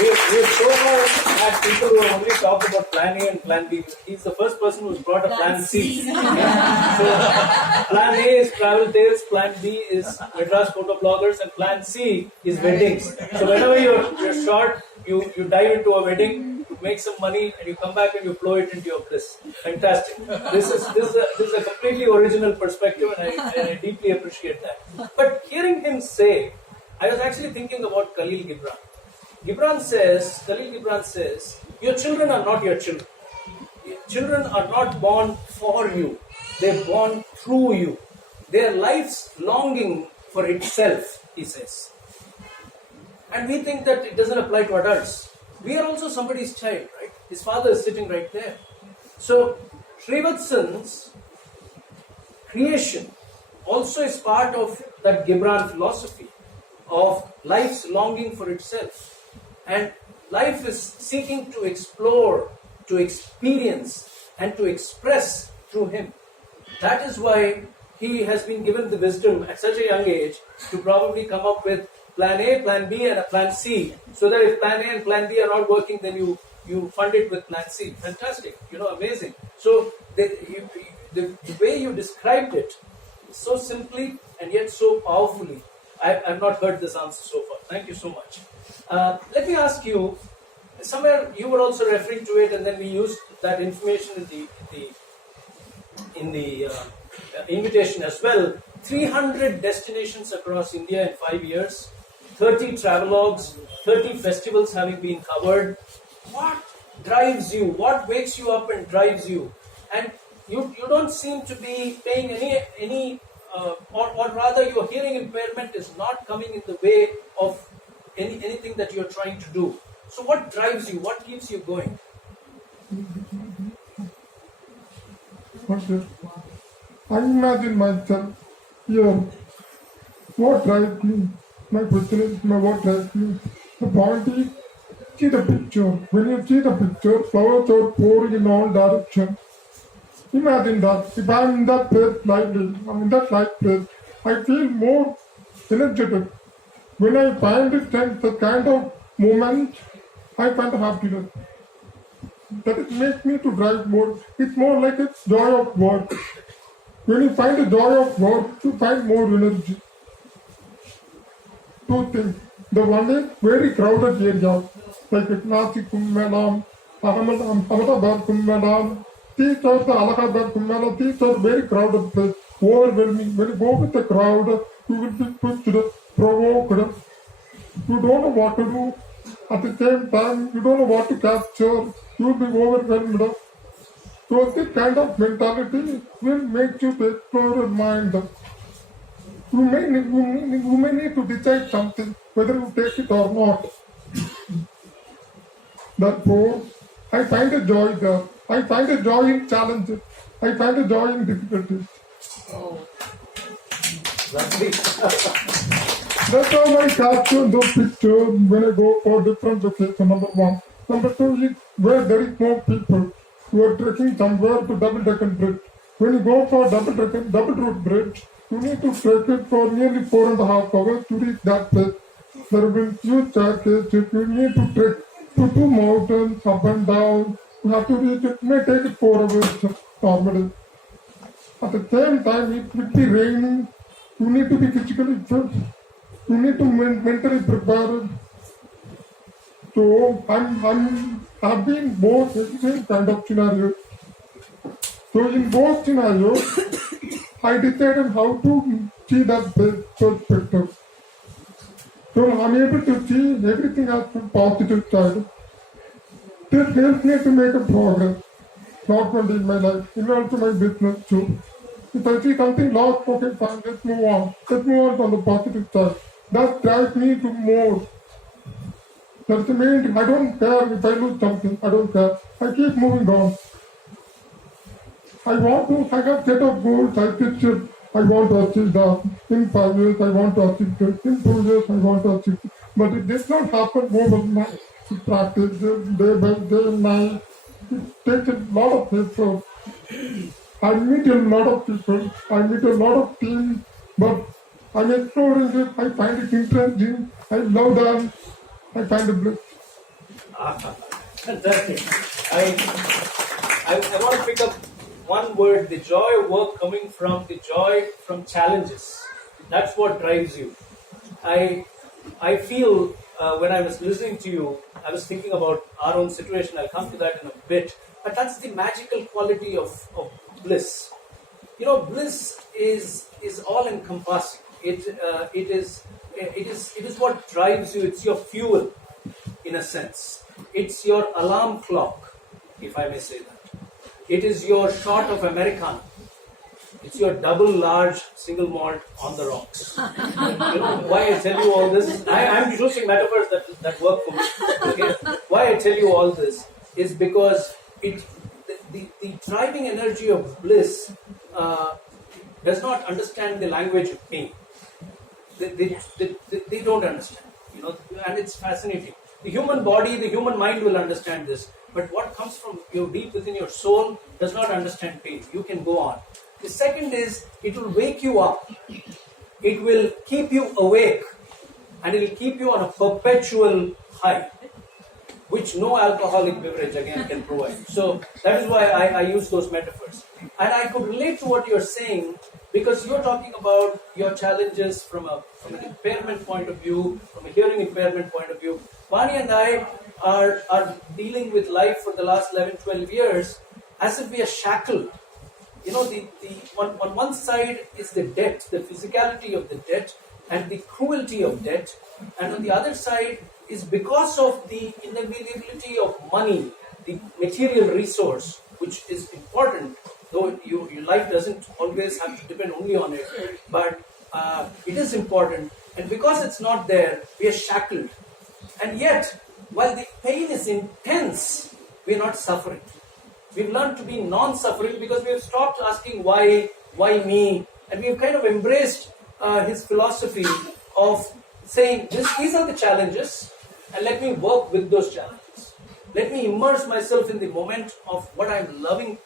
We've so far had people who have only talked about plan A and plan B. He's the first person who's brought a plan C. So, plan A is travel tales, plan B is Madras Photo Bloggers, and plan C is weddings. So whenever you're short, you dive into a wedding, you make some money, and you come back and you flow it into your bliss. Fantastic. This is a completely original perspective, and I deeply appreciate that. But hearing him say, I was actually thinking about Khalil Gibran. Khalil Gibran says, your children are not your children. Your children are not born for you. They're born through you. Their life's longing for itself, he says. And we think that it doesn't apply to adults. We are also somebody's child, right? His father is sitting right there. So, Srivatsan's creation also is part of that Gibran philosophy of life's longing for itself. And life is seeking to explore, to experience, and to express through him. That is why he has been given the wisdom at such a young age to probably come up with plan A, plan B, and a plan C. So that if plan A and plan B are not working, then you fund it with plan C. Fantastic. Amazing. So the way you described it, so simply and yet so powerfully, I've not heard this answer so far. Thank you so much. Let me ask you, somewhere you were also referring to it, and then we used that information in the invitation as well. 300 destinations across India in 5 years, 30 travelogues, 30 festivals having been covered. What drives you? What wakes you up and drives you? And you don't seem to be paying any or rather your hearing impairment is not coming in the way of anything that you're trying to do. So what drives you? What keeps you going? What's this? I imagine myself here. What drives me? My question is, what drives me? The point is, see the picture. When you see the picture, flowers are pouring in all directions. Imagine that. If I'm in that place, I'm in that light place, I feel more energetic. When I find it, the kind of moment, I find happiness. That it makes me to drive more. It's more like a joy of work. When you find the joy of work, you find more energy. Two things. The one is very crowded area, like Nasi Kumbh, Ahmedabad Kumbh, these are the Allahabad Kumbh, these are very crowded place, overwhelming. When you go with the crowd, you will be pushed, provoked. You don't know what to do. At the same time, you don't know what to capture. You will be overwhelmed. So this kind of mentality will make you to explore your mind. You may need to decide something, whether you take it or not. Therefore, I find a joy there. I find a joy in challenges. I find a joy in difficulties. That's how I capture those pictures when I go for different locations, number one. Number two is where there is more people. You are trekking somewhere to double-decker bridge. When you go for double route bridge, you need to trek it for nearly 4.5 hours to reach that place. There will be huge staircases. You need to trek to 2 mountains up and down. You have to reach it. It may take it 4 hours normally. At the same time, it will be raining. You need to be physically fit. You need to mentally prepared. So I've been both in the same kind of scenario. So in both scenarios, I decided how to see that perspective. So I'm able to see everything as a positive side. This helps me to make a progress, not only in my life, even also my business too. If I see something lost, okay, fine, let's move on. Let's move on the positive side. That drives me to more. That's the main thing. I don't care if I lose something. I don't care. I keep moving on. I have set of goals. I picture I want to achieve that. In 5 years, I want to achieve this. In 2 years, I want to achieve this. But it does not happen overnight. It practice day by day, night. It takes a lot of effort. I meet a lot of people. I meet a lot of teams. But I'm exploring it. I find it interesting. I love them. I find it bliss. Fantastic. I want to pick up one word, the joy of work coming from the joy from challenges. That's what drives you. I feel when I was listening to you, I was thinking about our own situation. I'll come to that in a bit. But that's the magical quality of bliss. You know, bliss is all encompassing. It is what drives you. It's your fuel, in a sense. It's your alarm clock, if I may say that. It is your shot of Americano. It's your double large single malt on the rocks. You know, why I tell you all this? I'm using metaphors that work for me. Okay? Why I tell you all this is because the driving energy of bliss does not understand the language of pain. They don't understand, you know, and it's fascinating. The human body, the human mind will understand this, but what comes from your deep within your soul does not understand pain. You can go on. The second is, it will wake you up. It will keep you awake, and it will keep you on a perpetual high, which no alcoholic beverage again can provide. So that is why I use those metaphors. And I could relate to what you're saying, because you're talking about your challenges from an impairment point of view, from a hearing impairment point of view. Vani and I are dealing with life for the last 11, 12 years as if we are shackled. You know, on one side is the debt, the physicality of the debt and the cruelty of debt. And on the other side is because of the inevitability of money, the material resource, which is important, though your life doesn't always have to depend only on it, but it is important. And because it's not there, we are shackled. And yet, while the pain is intense, we are not suffering. We've learned to be non-suffering because we have stopped asking why why me? And we've kind of embraced his philosophy of saying, these are the challenges, and let me work with those challenges. Let me immerse myself in the moment of what I'm loving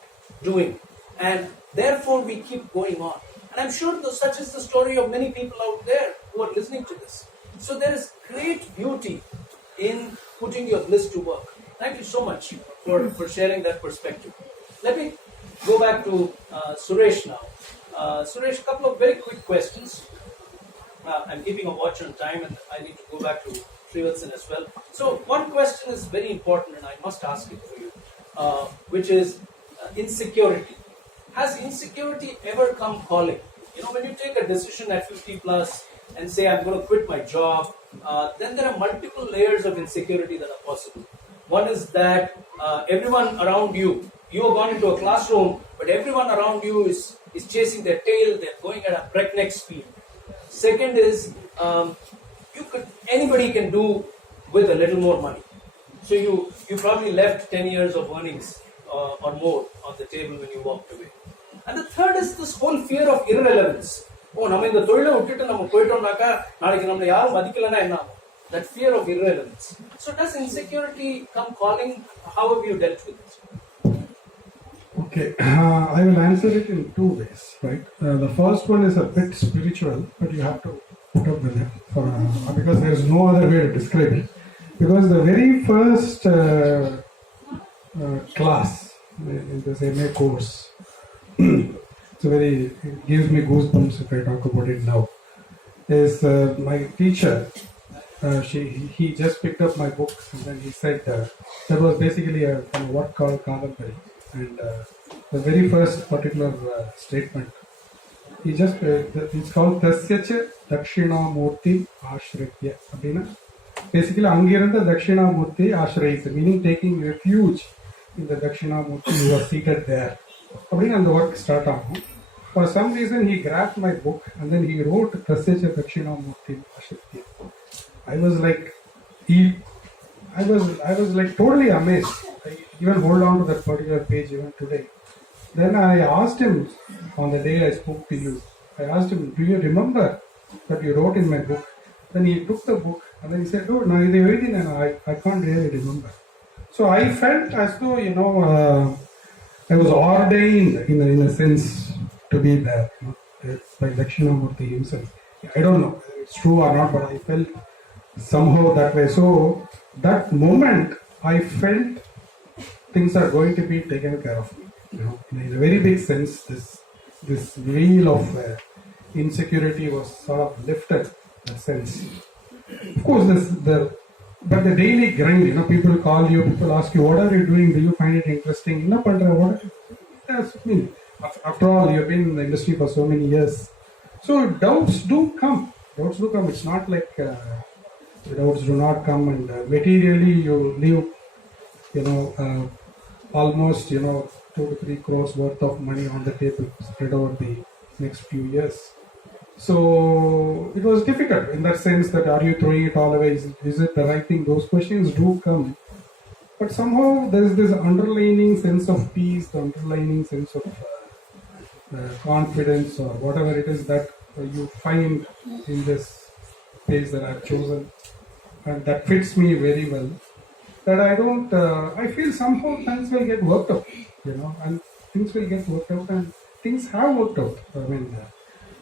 doing, and therefore we keep going on. And I'm sure such is the story of many people out there who are listening to this. So there is great beauty in putting your bliss to work. Thank you so much for sharing that perspective. Let me go back to Suresh now. Suresh, a couple of very quick questions. I'm keeping a watch on time, and I need to go back to Srivatsan as well. So one question is very important, and I must ask it for you, which is insecurity. Has insecurity ever come calling? You know, when you take a decision at 50 plus and say, I'm going to quit my job, then there are multiple layers of insecurity that are possible. One is that everyone around you have gone into a classroom, but everyone around you is chasing their tail, they're going at a breakneck speed. Second is, anybody can do with a little more money. So you probably left 10 years of earnings or more on the table when you walked away. And the third is this whole fear of irrelevance. That fear of irrelevance. So does insecurity come calling? How have you dealt with it? Okay, I will answer it in two ways, right? The first one is a bit spiritual, but you have to put up with it because there is no other way to describe it. Because the very first class in this MA course, it gives me goosebumps if I talk about it now, is my teacher. He just picked up my books and then he said that was basically a what called Kadambari, and the very first particular statement, he just it's called Tasyacha Dakshinamurti Ashritya. Basically, Angiranda Dakshinamurti Ashrayita, meaning taking refuge in the Dakshinamurti, you are seated there. And the work started. For some reason, he grabbed my book and then he wrote Tasyacha Dakshinamurti Ashritya. I was like totally amazed. I even hold on to that particular page even today. Then I asked him on the day I spoke to you, I asked him, do you remember that you wrote in my book? Then he took the book and then he said, oh, no, I can't really remember. So I felt as though, I was ordained in a sense to be there, by Dakshinamurti himself. I don't know whether it's true or not, but I felt somehow that way. So that moment I felt things are going to be taken care of me. In a very big sense, this veil of insecurity was sort of lifted in a sense. Of course, but the daily grind, people call you, people ask you, what are you doing? Do you find it interesting? Yes, after all, you've been in the industry for so many years. So doubts do come. It's not like doubts do not come, and materially you leave, almost, 2 to 3 crores worth of money on the table spread over the next few years. So it was difficult in that sense that are you throwing it all away? Is it the right thing? Those questions do come. But somehow there is this underlying sense of peace, the underlying sense of confidence or whatever it is that you find in this place that I've chosen, and that fits me very well. That I feel somehow things will get worked out, and things will get worked out, and things have worked out.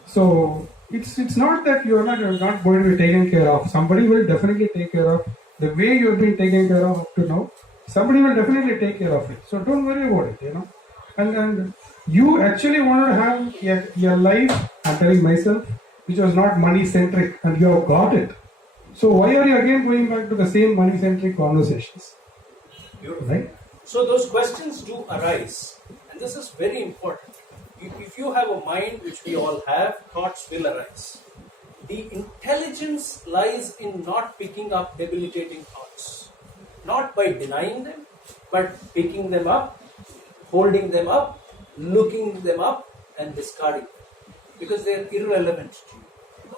So it's not that you're not going to be taken care of. Somebody will definitely take care of the way you've been taken care of up to now. Somebody will definitely take care of it. So don't worry about it, And you actually want to have your life, I'm telling myself, which was not money centric, and you have got it. So why are you again going back to the same money centric conversations? Beautiful. Right? So those questions do arise, and this is very important. If you have a mind, which we all have, thoughts will arise. The intelligence lies in not picking up debilitating thoughts. Not by denying them, but picking them up, holding them up, looking them up, and discarding them. Because they are irrelevant to you.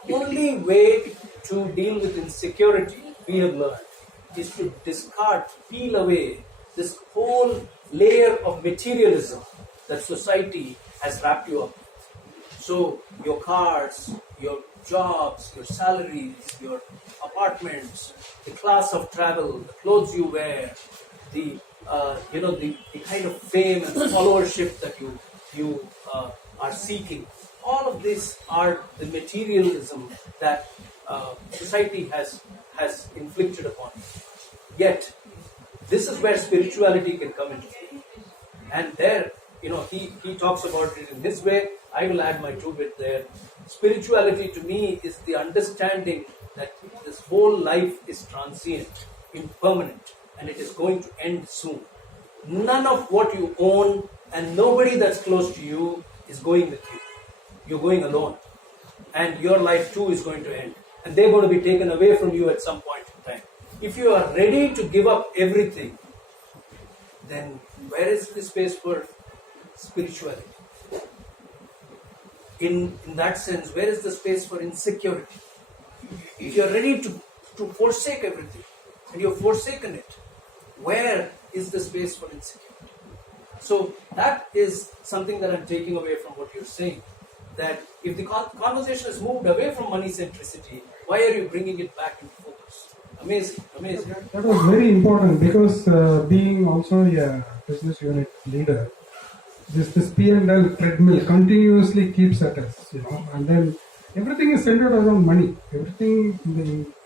The only way to deal with insecurity, we have learned, is to discard, peel away this whole layer of materialism that society has wrapped you up. So your cars, your jobs, your salaries, your apartments, the class of travel, the clothes you wear, the the kind of fame and followership that you are seeking. All of these are the materialism that society has inflicted upon you. Yet, this is where spirituality can come into play. And there, he talks about it in his way. I will add my 2 bit there. Spirituality to me is the understanding that this whole life is transient, impermanent, and it is going to end soon. None of what you own and nobody that's close to you is going with you. You're going alone. And your life too is going to end. And they're going to be taken away from you at some point in time. If you are ready to give up everything, then where is the space for spirituality? In that sense, where is the space for insecurity? If you're ready to forsake everything and you've forsaken it, where is the space for insecurity? So that is something that I'm taking away from what you're saying. That if the conversation has moved away from money centricity, why are you bringing it back into focus? Amazing, amazing. That was very important because being also a business unit leader, this P&L treadmill continuously keeps at us, and then everything is centered around money. Everything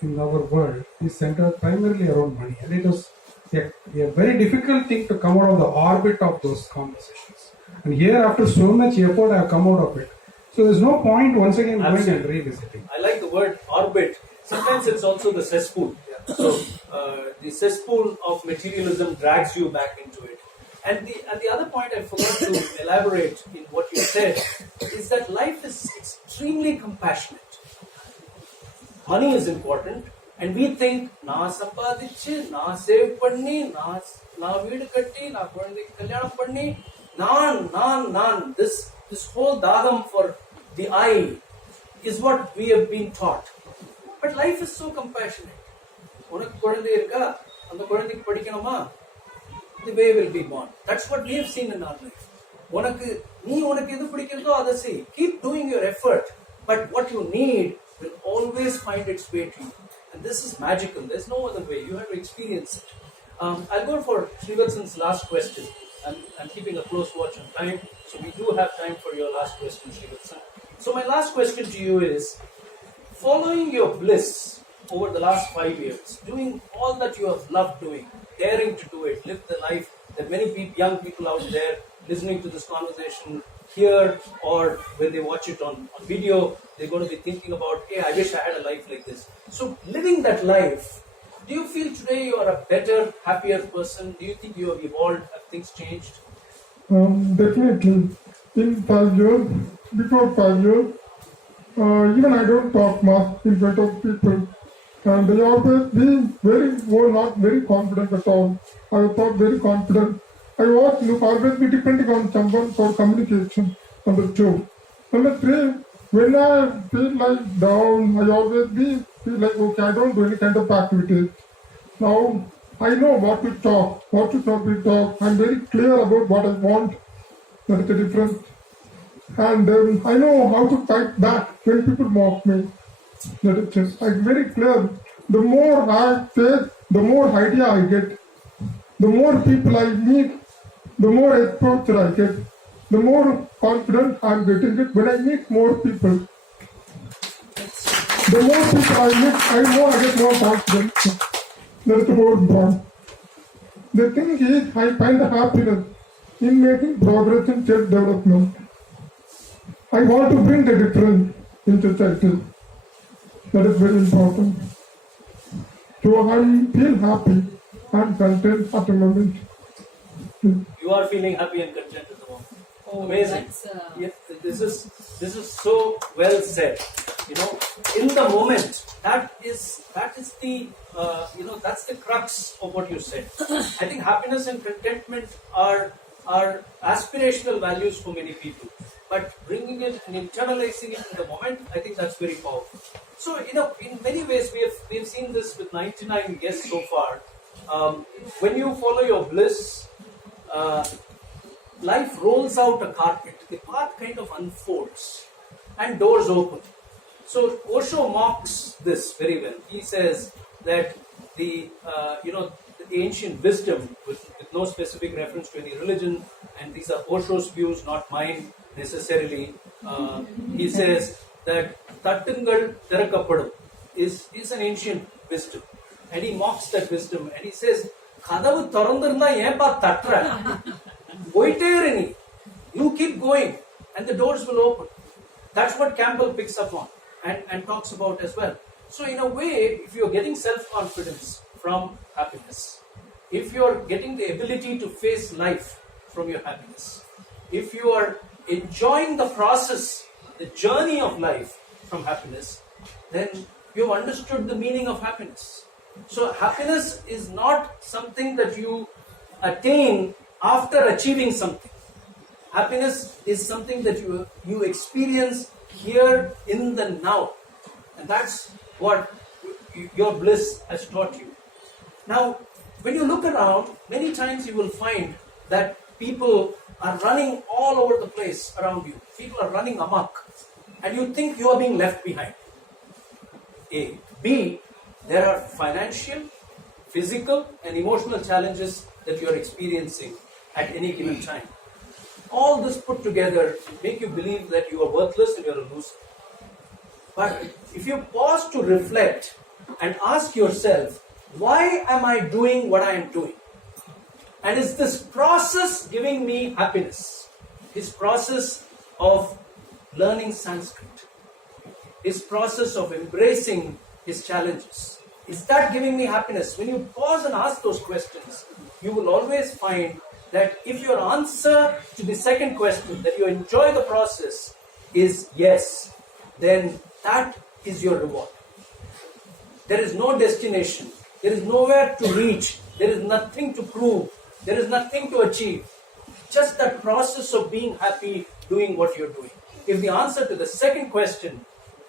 in our world is centered primarily around money, and it was a very difficult thing to come out of the orbit of those conversations. And here, after so much effort, I have come out of it. So there's no point once again going and revisiting. I like the word orbit. Sometimes it's also the cesspool. So the cesspool of materialism drags you back into it. And the other point I forgot to elaborate in what you said is that life is extremely compassionate. Money is important, and we think na sampadichu, na save panni, na veedu katti, na kulandhukku kalyanam panni, nan. This whole dadam for the I is what we have been taught. But life is so compassionate. Unakku kulandai irukka, andha kulandhukku padikkanuma, the way will be born. That's what we have seen in our life. Unakku edu pidikkiradho adha sei. Keep doing your effort, but what you need will always find its way to you. And this is magical. There's no other way. You have to experience it. I'll go for Srivatsan's last question. I'm keeping a close watch on time, so we do have time for your last question, Srivatsan. So my last question to you is, following your bliss over the last 5 years, doing all that you have loved doing, daring to do it, live the life that many young people out there listening to this conversation here, or when they watch it on video, they're going to be thinking about, hey, I wish I had a life like this. So living that life, do you feel today you are a better, happier person? Do you think you have evolved? Have things changed? Definitely. In 5 years, before 5 years, even I don't talk much in front of people. And they always were not very confident at all. I thought very confident. I was always be depending on someone for communication. Number 2. Number 3, when I feel like down, I always feel like, okay, I don't do any kind of activities. Now, I know what to talk, what to not be talk. I'm very clear about what I want. That is the difference. And I know how to fight back when people mock me. That is just, I'm very clear. The more I face, the more idea I get. The more people I meet, the more exposure I get. The more confident I'm getting it when I meet more people. The more people I meet, I get more confidence. That's the whole bond. The thing is, I find the happiness in making progress in self-development. I want to bring the difference in society. That is very important. So I feel happy and content at the moment. You are feeling happy and content at the moment. Amazing. Yes, this is so well said. In the moment, that is the that's the crux of what you said. I think happiness and contentment are aspirational values for many people, but bringing it and internalizing it in the moment, I think that's very powerful. So in many ways we have seen this with 99 guests so far. When you follow your bliss, life rolls out a carpet. The path kind of unfolds. and doors open. So Osho mocks this very well. He says that the ancient wisdom, with no specific reference to any religion, and these are Osho's views, not mine necessarily. He says that Tattungal Terakappadam is an ancient wisdom, and he mocks that wisdom, and he says, Kadavu Tarandarna Yempa Tatra. You keep going, and the doors will open. That's what Campbell picks up on and talks about as well. So in a way, if you're getting self-confidence from happiness, if you're getting the ability to face life from your happiness, if you are enjoying the process, the journey of life from happiness, then you've understood the meaning of happiness. So happiness is not something that you attain after achieving something. Happiness is something that you experience here in the now. And that's what your bliss has taught you. Now, when you look around, many times you will find that people are running all over the place around you. People are running amok. And you think you are being left behind. A. B. There are financial, physical, and emotional challenges that you are experiencing at any given time. All this put together make you believe that you are worthless and you are a loser. But if you pause to reflect and ask yourself, why am I doing what I am doing? And is this process giving me happiness? This process of learning Sanskrit, his process of embracing his challenges, is that giving me happiness? When you pause and ask those questions, you will always find that if your answer to the second question, that you enjoy the process, is yes, then that is your reward. There is no destination. There is nowhere to reach. There is nothing to prove. There is nothing to achieve. Just that process of being happy doing what you're doing. If the answer to the second question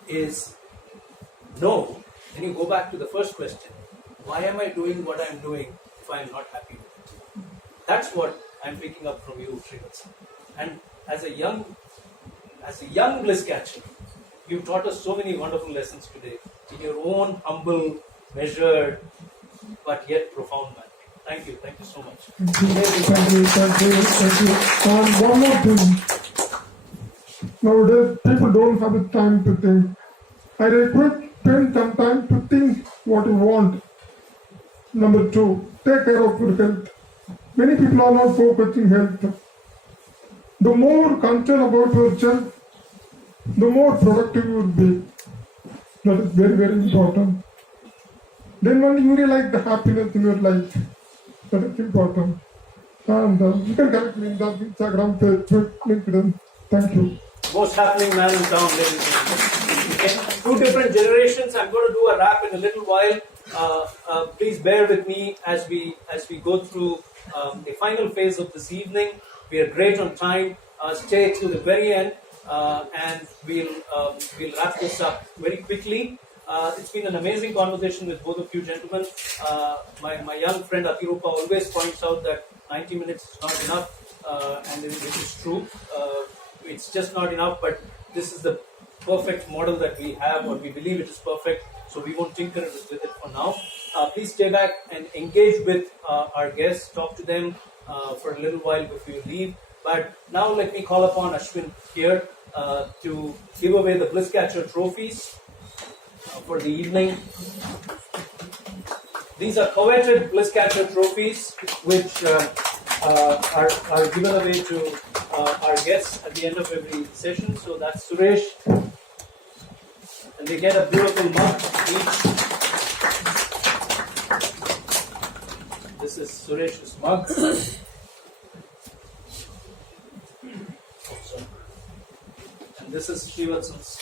is no, then you go back to the first question. Why am I doing what I'm doing if I'm not happy with it? That's what I'm picking up from you, Srivatsan. And as a young bliss catcher, you've taught us so many wonderful lessons today in your own humble, measured, but yet profound manner. Thank you so much. Thank you. And one more thing. Nowadays, people don't have the time to think. I request spend some time to think what you want. Number 2, take care of your health. Many people are not focusing health. The more concern about yourself, the more productive you will be. That is very, very important. Then when you realize the happiness in your life, that is important. And you can connect me in the Instagram, Facebook, LinkedIn. Thank you. Most happening man in town, ladies and gentlemen. 2 different generations. I'm going to do a wrap in a little while. Please bear with me as we go through the final phase of this evening. We are great on time. Stay to the very end, and we'll wrap this up very quickly. It's been an amazing conversation with both of you gentlemen. My young friend Atirupa always points out that 90 minutes is not enough, and it is true. It's just not enough, but this is the perfect model that we have, or we believe it is perfect, so we won't tinker with it for now. Please stay back and engage with our guests, talk to them for a little while before you leave. But now let me call upon Ashwin here to give away the Bliss Catcher trophies for the evening. These are coveted Bliss Catcher trophies, which are given away to our guests at the end of every session. So that's Suresh, and they get a beautiful mug each. This is Suresh's mug. And this is Srivatsan's.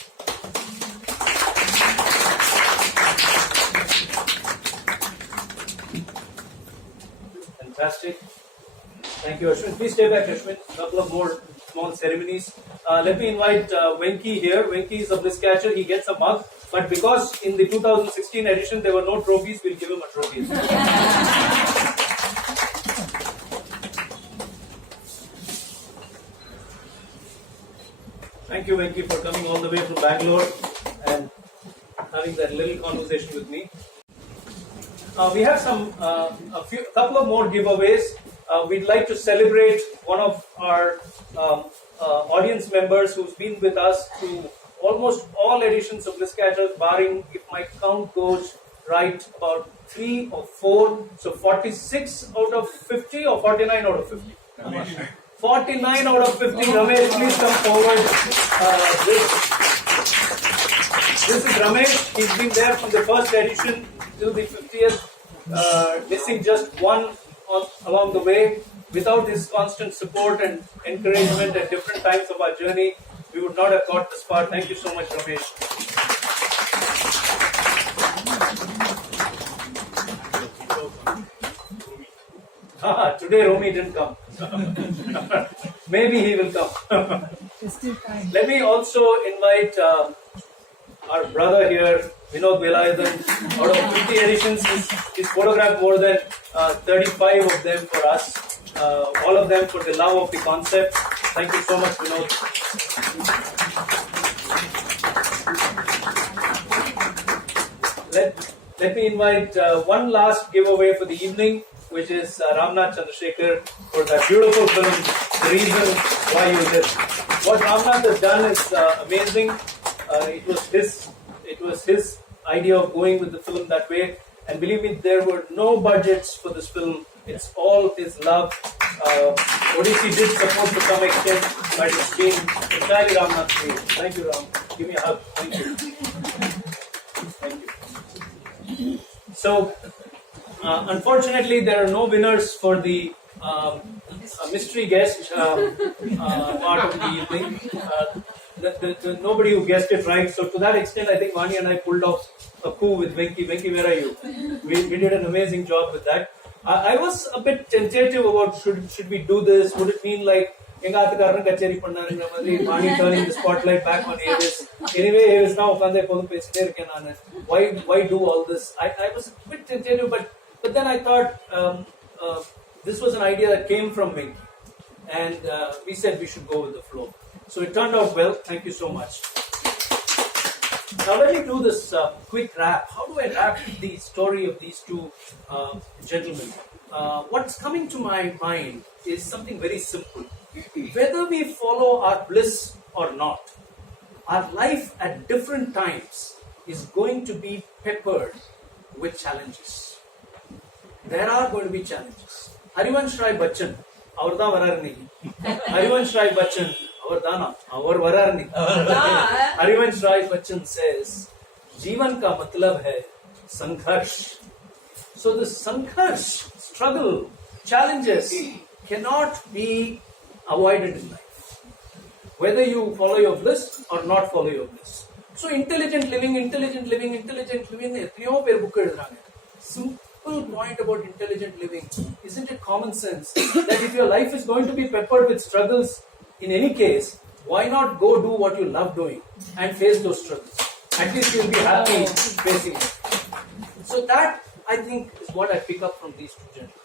Fantastic. Thank you, Ashwin. Please stay back, Ashwin. A couple of more small ceremonies. Let me invite Venki here. Venki is a Bliss Catcher. He gets a mug. But because in the 2016 edition there were no trophies, we'll give him a trophy. Thank Thank you, Venki, for coming all the way from Bangalore and having that little conversation with me. We have a couple of more giveaways. We'd like to celebrate one of our audience members who's been with us through almost all editions of Bliss Catchers, barring, if my count goes right, about 3 or 4. So 46 out of 50 or 49 out of 50? 49 out of 50. Ramesh, please come forward. This is Ramesh. He's been there from the first edition till the 50th, missing just one along the way. Without his constant support and encouragement at different times of our journey, we would not have got this far. Thank you so much, Ramesh. Today Romy didn't come. Maybe he will come. Let me also invite our brother here, Vinod Velayathan. Out of 50 editions, he's photographed more than 35 of them for us. All of them for the love of the concept. Thank you so much, Vinod. Let me invite one last giveaway for the evening, which is Ramnath Chandrasekhar for that beautiful film, The Reason Why You Live. What Ramnath has done is amazing. It was his idea of going with the film that way, and believe me, there were no budgets for this film. It's all his love. Odissi did support to some extent, but it's been entirely Ramnath's way. Thank you, Ram. Give me a hug. Thank you. Thank you. So, unfortunately, there are no winners for the mystery guest part of the evening. Nobody who guessed it right. So to that extent, I think Vani and I pulled off a coup with Venki. Venki, where are you? We did an amazing job with that. I was a bit tentative about should we do this? Would it mean like Vani turning the spotlight back on AVIS? Anyway, AVIS now why do all this? I was a bit tentative, but then I thought this was an idea that came from Venki, and we said we should go with the flow. So it turned out well. Thank you so much. Now let me do this quick wrap. How do I wrap the story of these two gentlemen? What's coming to my mind is something very simple. Whether we follow our bliss or not, our life at different times is going to be peppered with challenges. There are going to be challenges. Harivansh Rai Bachchan, avarda vararni. Harivansh Rai Bachchan, avardana, avar vararni. Harivansh Rai Bachchan says, Jeevan ka matlab hai sankharsh. So the sankharsh, struggle, challenges cannot be avoided in life. Whether you follow your bliss or not follow your bliss. So intelligent living. Simple point about intelligent living. Isn't it common sense that if your life is going to be peppered with struggles in any case, why not go do what you love doing and face those struggles? At least you'll be happy facing it. So that, I think, is what I pick up from these two gentlemen.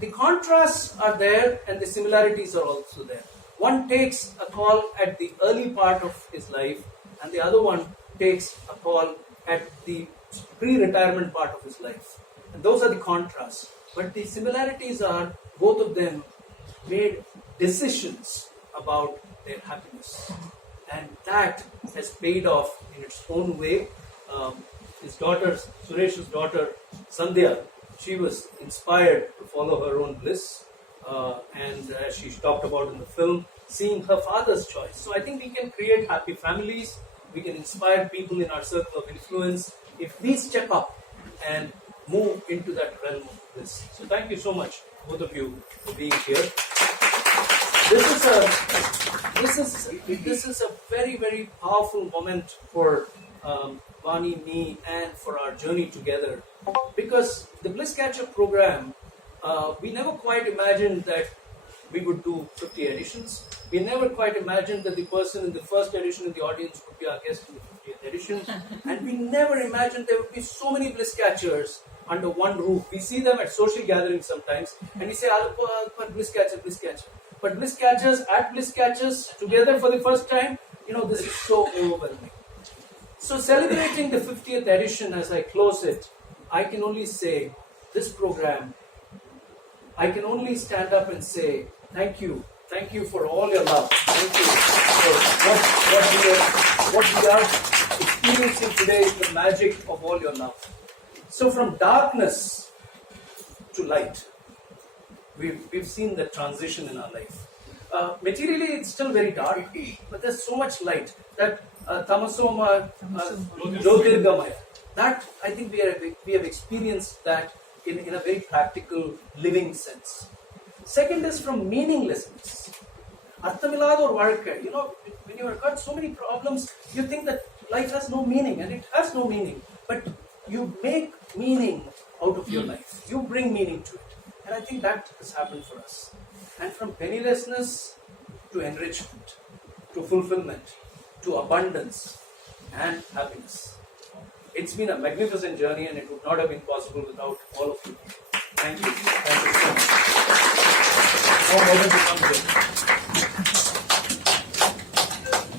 The contrasts are there and the similarities are also there. One takes a call at the early part of his life and the other one takes a call at the pre-retirement part of his life. And those are the contrasts. But the similarities are both of them made decisions about their happiness. And that has paid off in its own way. His daughter, Suresh's daughter, Sandhya, she was inspired to follow her own bliss. And as she talked about in the film, seeing her father's choice. So I think we can create happy families. We can inspire people in our circle of influence if we step up and move into that realm of bliss. So thank you so much, both of you, for being here. This is a very, very powerful moment for Vani, me, and for our journey together. Because the Bliss Catcher program, we never quite imagined that we would do 50 editions. We never quite imagined that the person in the first edition in the audience would be our guest in the 50th edition. And we never imagined there would be so many Bliss Catchers under one roof. We see them at social gatherings sometimes and we say, Bliss Catcher, Bliss Catcher. But Bliss Catchers, at Bliss Catchers, together for the first time, this is so overwhelming. So celebrating the 50th edition, as I close it, I can only say, this program, I can only stand up and say, thank you. Thank you for all your love. Thank you for what we are experiencing today is the magic of all your love. So from darkness to light, we've seen the transition in our life. Materially, it's still very dark, but there's so much light that tamasoma jyotirgamaya. That I think we have experienced that in a very practical, living sense. Second is from meaninglessness. Arthamilada or varkai. When you have got so many problems, you think that life has no meaning, and it has no meaning. But you make meaning out of your life. You bring meaning to it. And I think that has happened for us. And from pennilessness to enrichment, to fulfillment, to abundance and happiness. It's been a magnificent journey, and it would not have been possible without all of you. Thank you. Thank you so much. No moment to come here.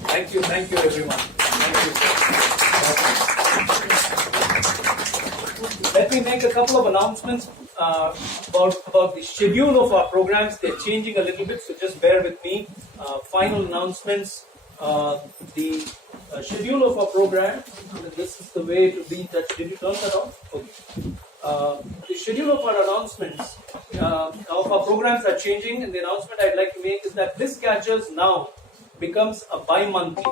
Thank you everyone. Thank you. Let me make a couple of announcements about the schedule of our programs. They're changing a little bit, so just bear with me. Final announcements. The schedule of our program. This is the way to be in touch. Did you turn that off? Okay. The schedule of our announcements of our programs are changing, and the announcement I'd like to make is that Bliss Catchers now becomes a bi-monthly.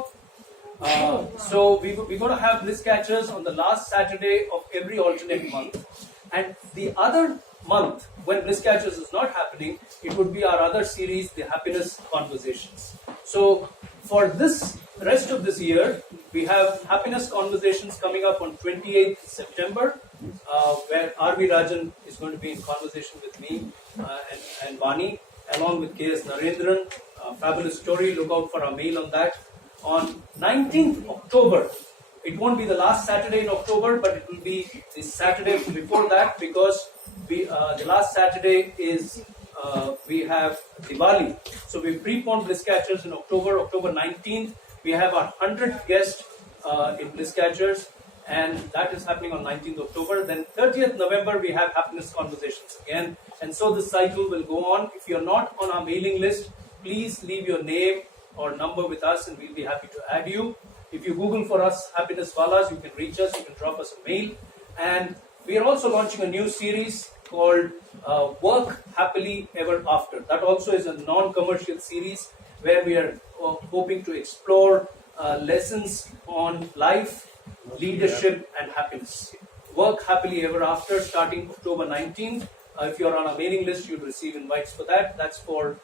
So we're going to have Bliss Catchers on the last Saturday of every alternate month, and the other month when Bliss Catchers is not happening, it would be our other series, the Happiness Conversations. So for this rest of this year, we have Happiness Conversations coming up on 28th September, where R.V. Rajan is going to be in conversation with me and Vani, along with K.S. Narendran. Fabulous story. Look out for our mail on that. On 19th October, it won't be the last Saturday in October, but it will be the Saturday before that, because the last Saturday is we have Diwali. So we preponed Bliss Catchers in October 19th. We have our 100th guest in Bliss Catchers, and that is happening on 19th October. Then 30th November, we have Happiness Conversations again. And so the cycle will go on. If you're not on our mailing list, please leave your name or number with us, and we'll be happy to add you. If you Google for us, Happiness Walas, you can reach us, you can drop us a mail. And we are also launching a new series called Work Happily Ever After. That also is a non-commercial series where we are hoping to explore lessons on life, leadership and happiness. Work Happily Ever After, starting October 19th. If you're on our mailing list, you'll receive invites for that. That's for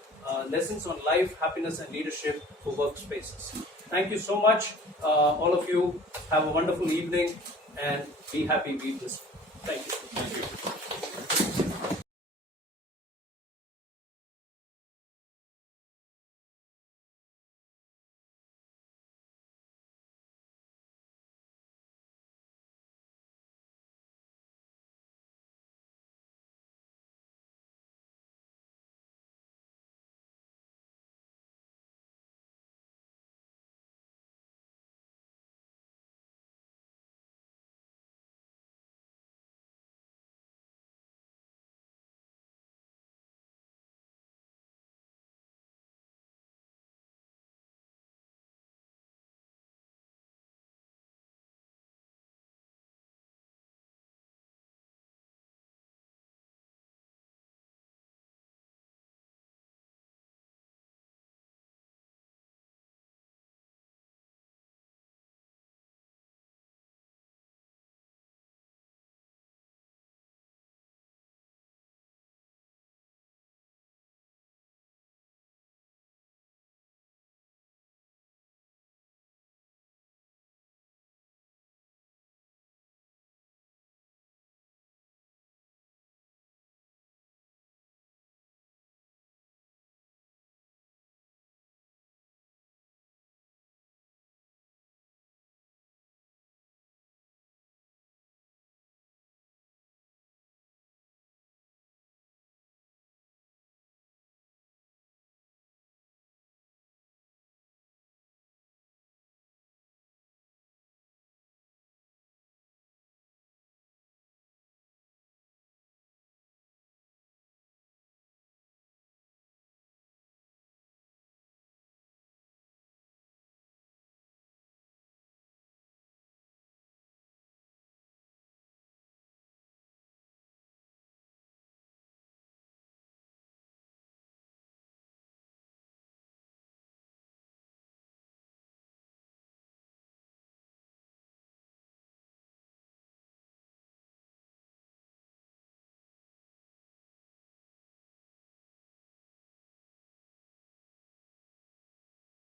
lessons on life, happiness and leadership for workspaces. Thank you so much. All of you have a wonderful evening, and be happy, be blissful. Thank you.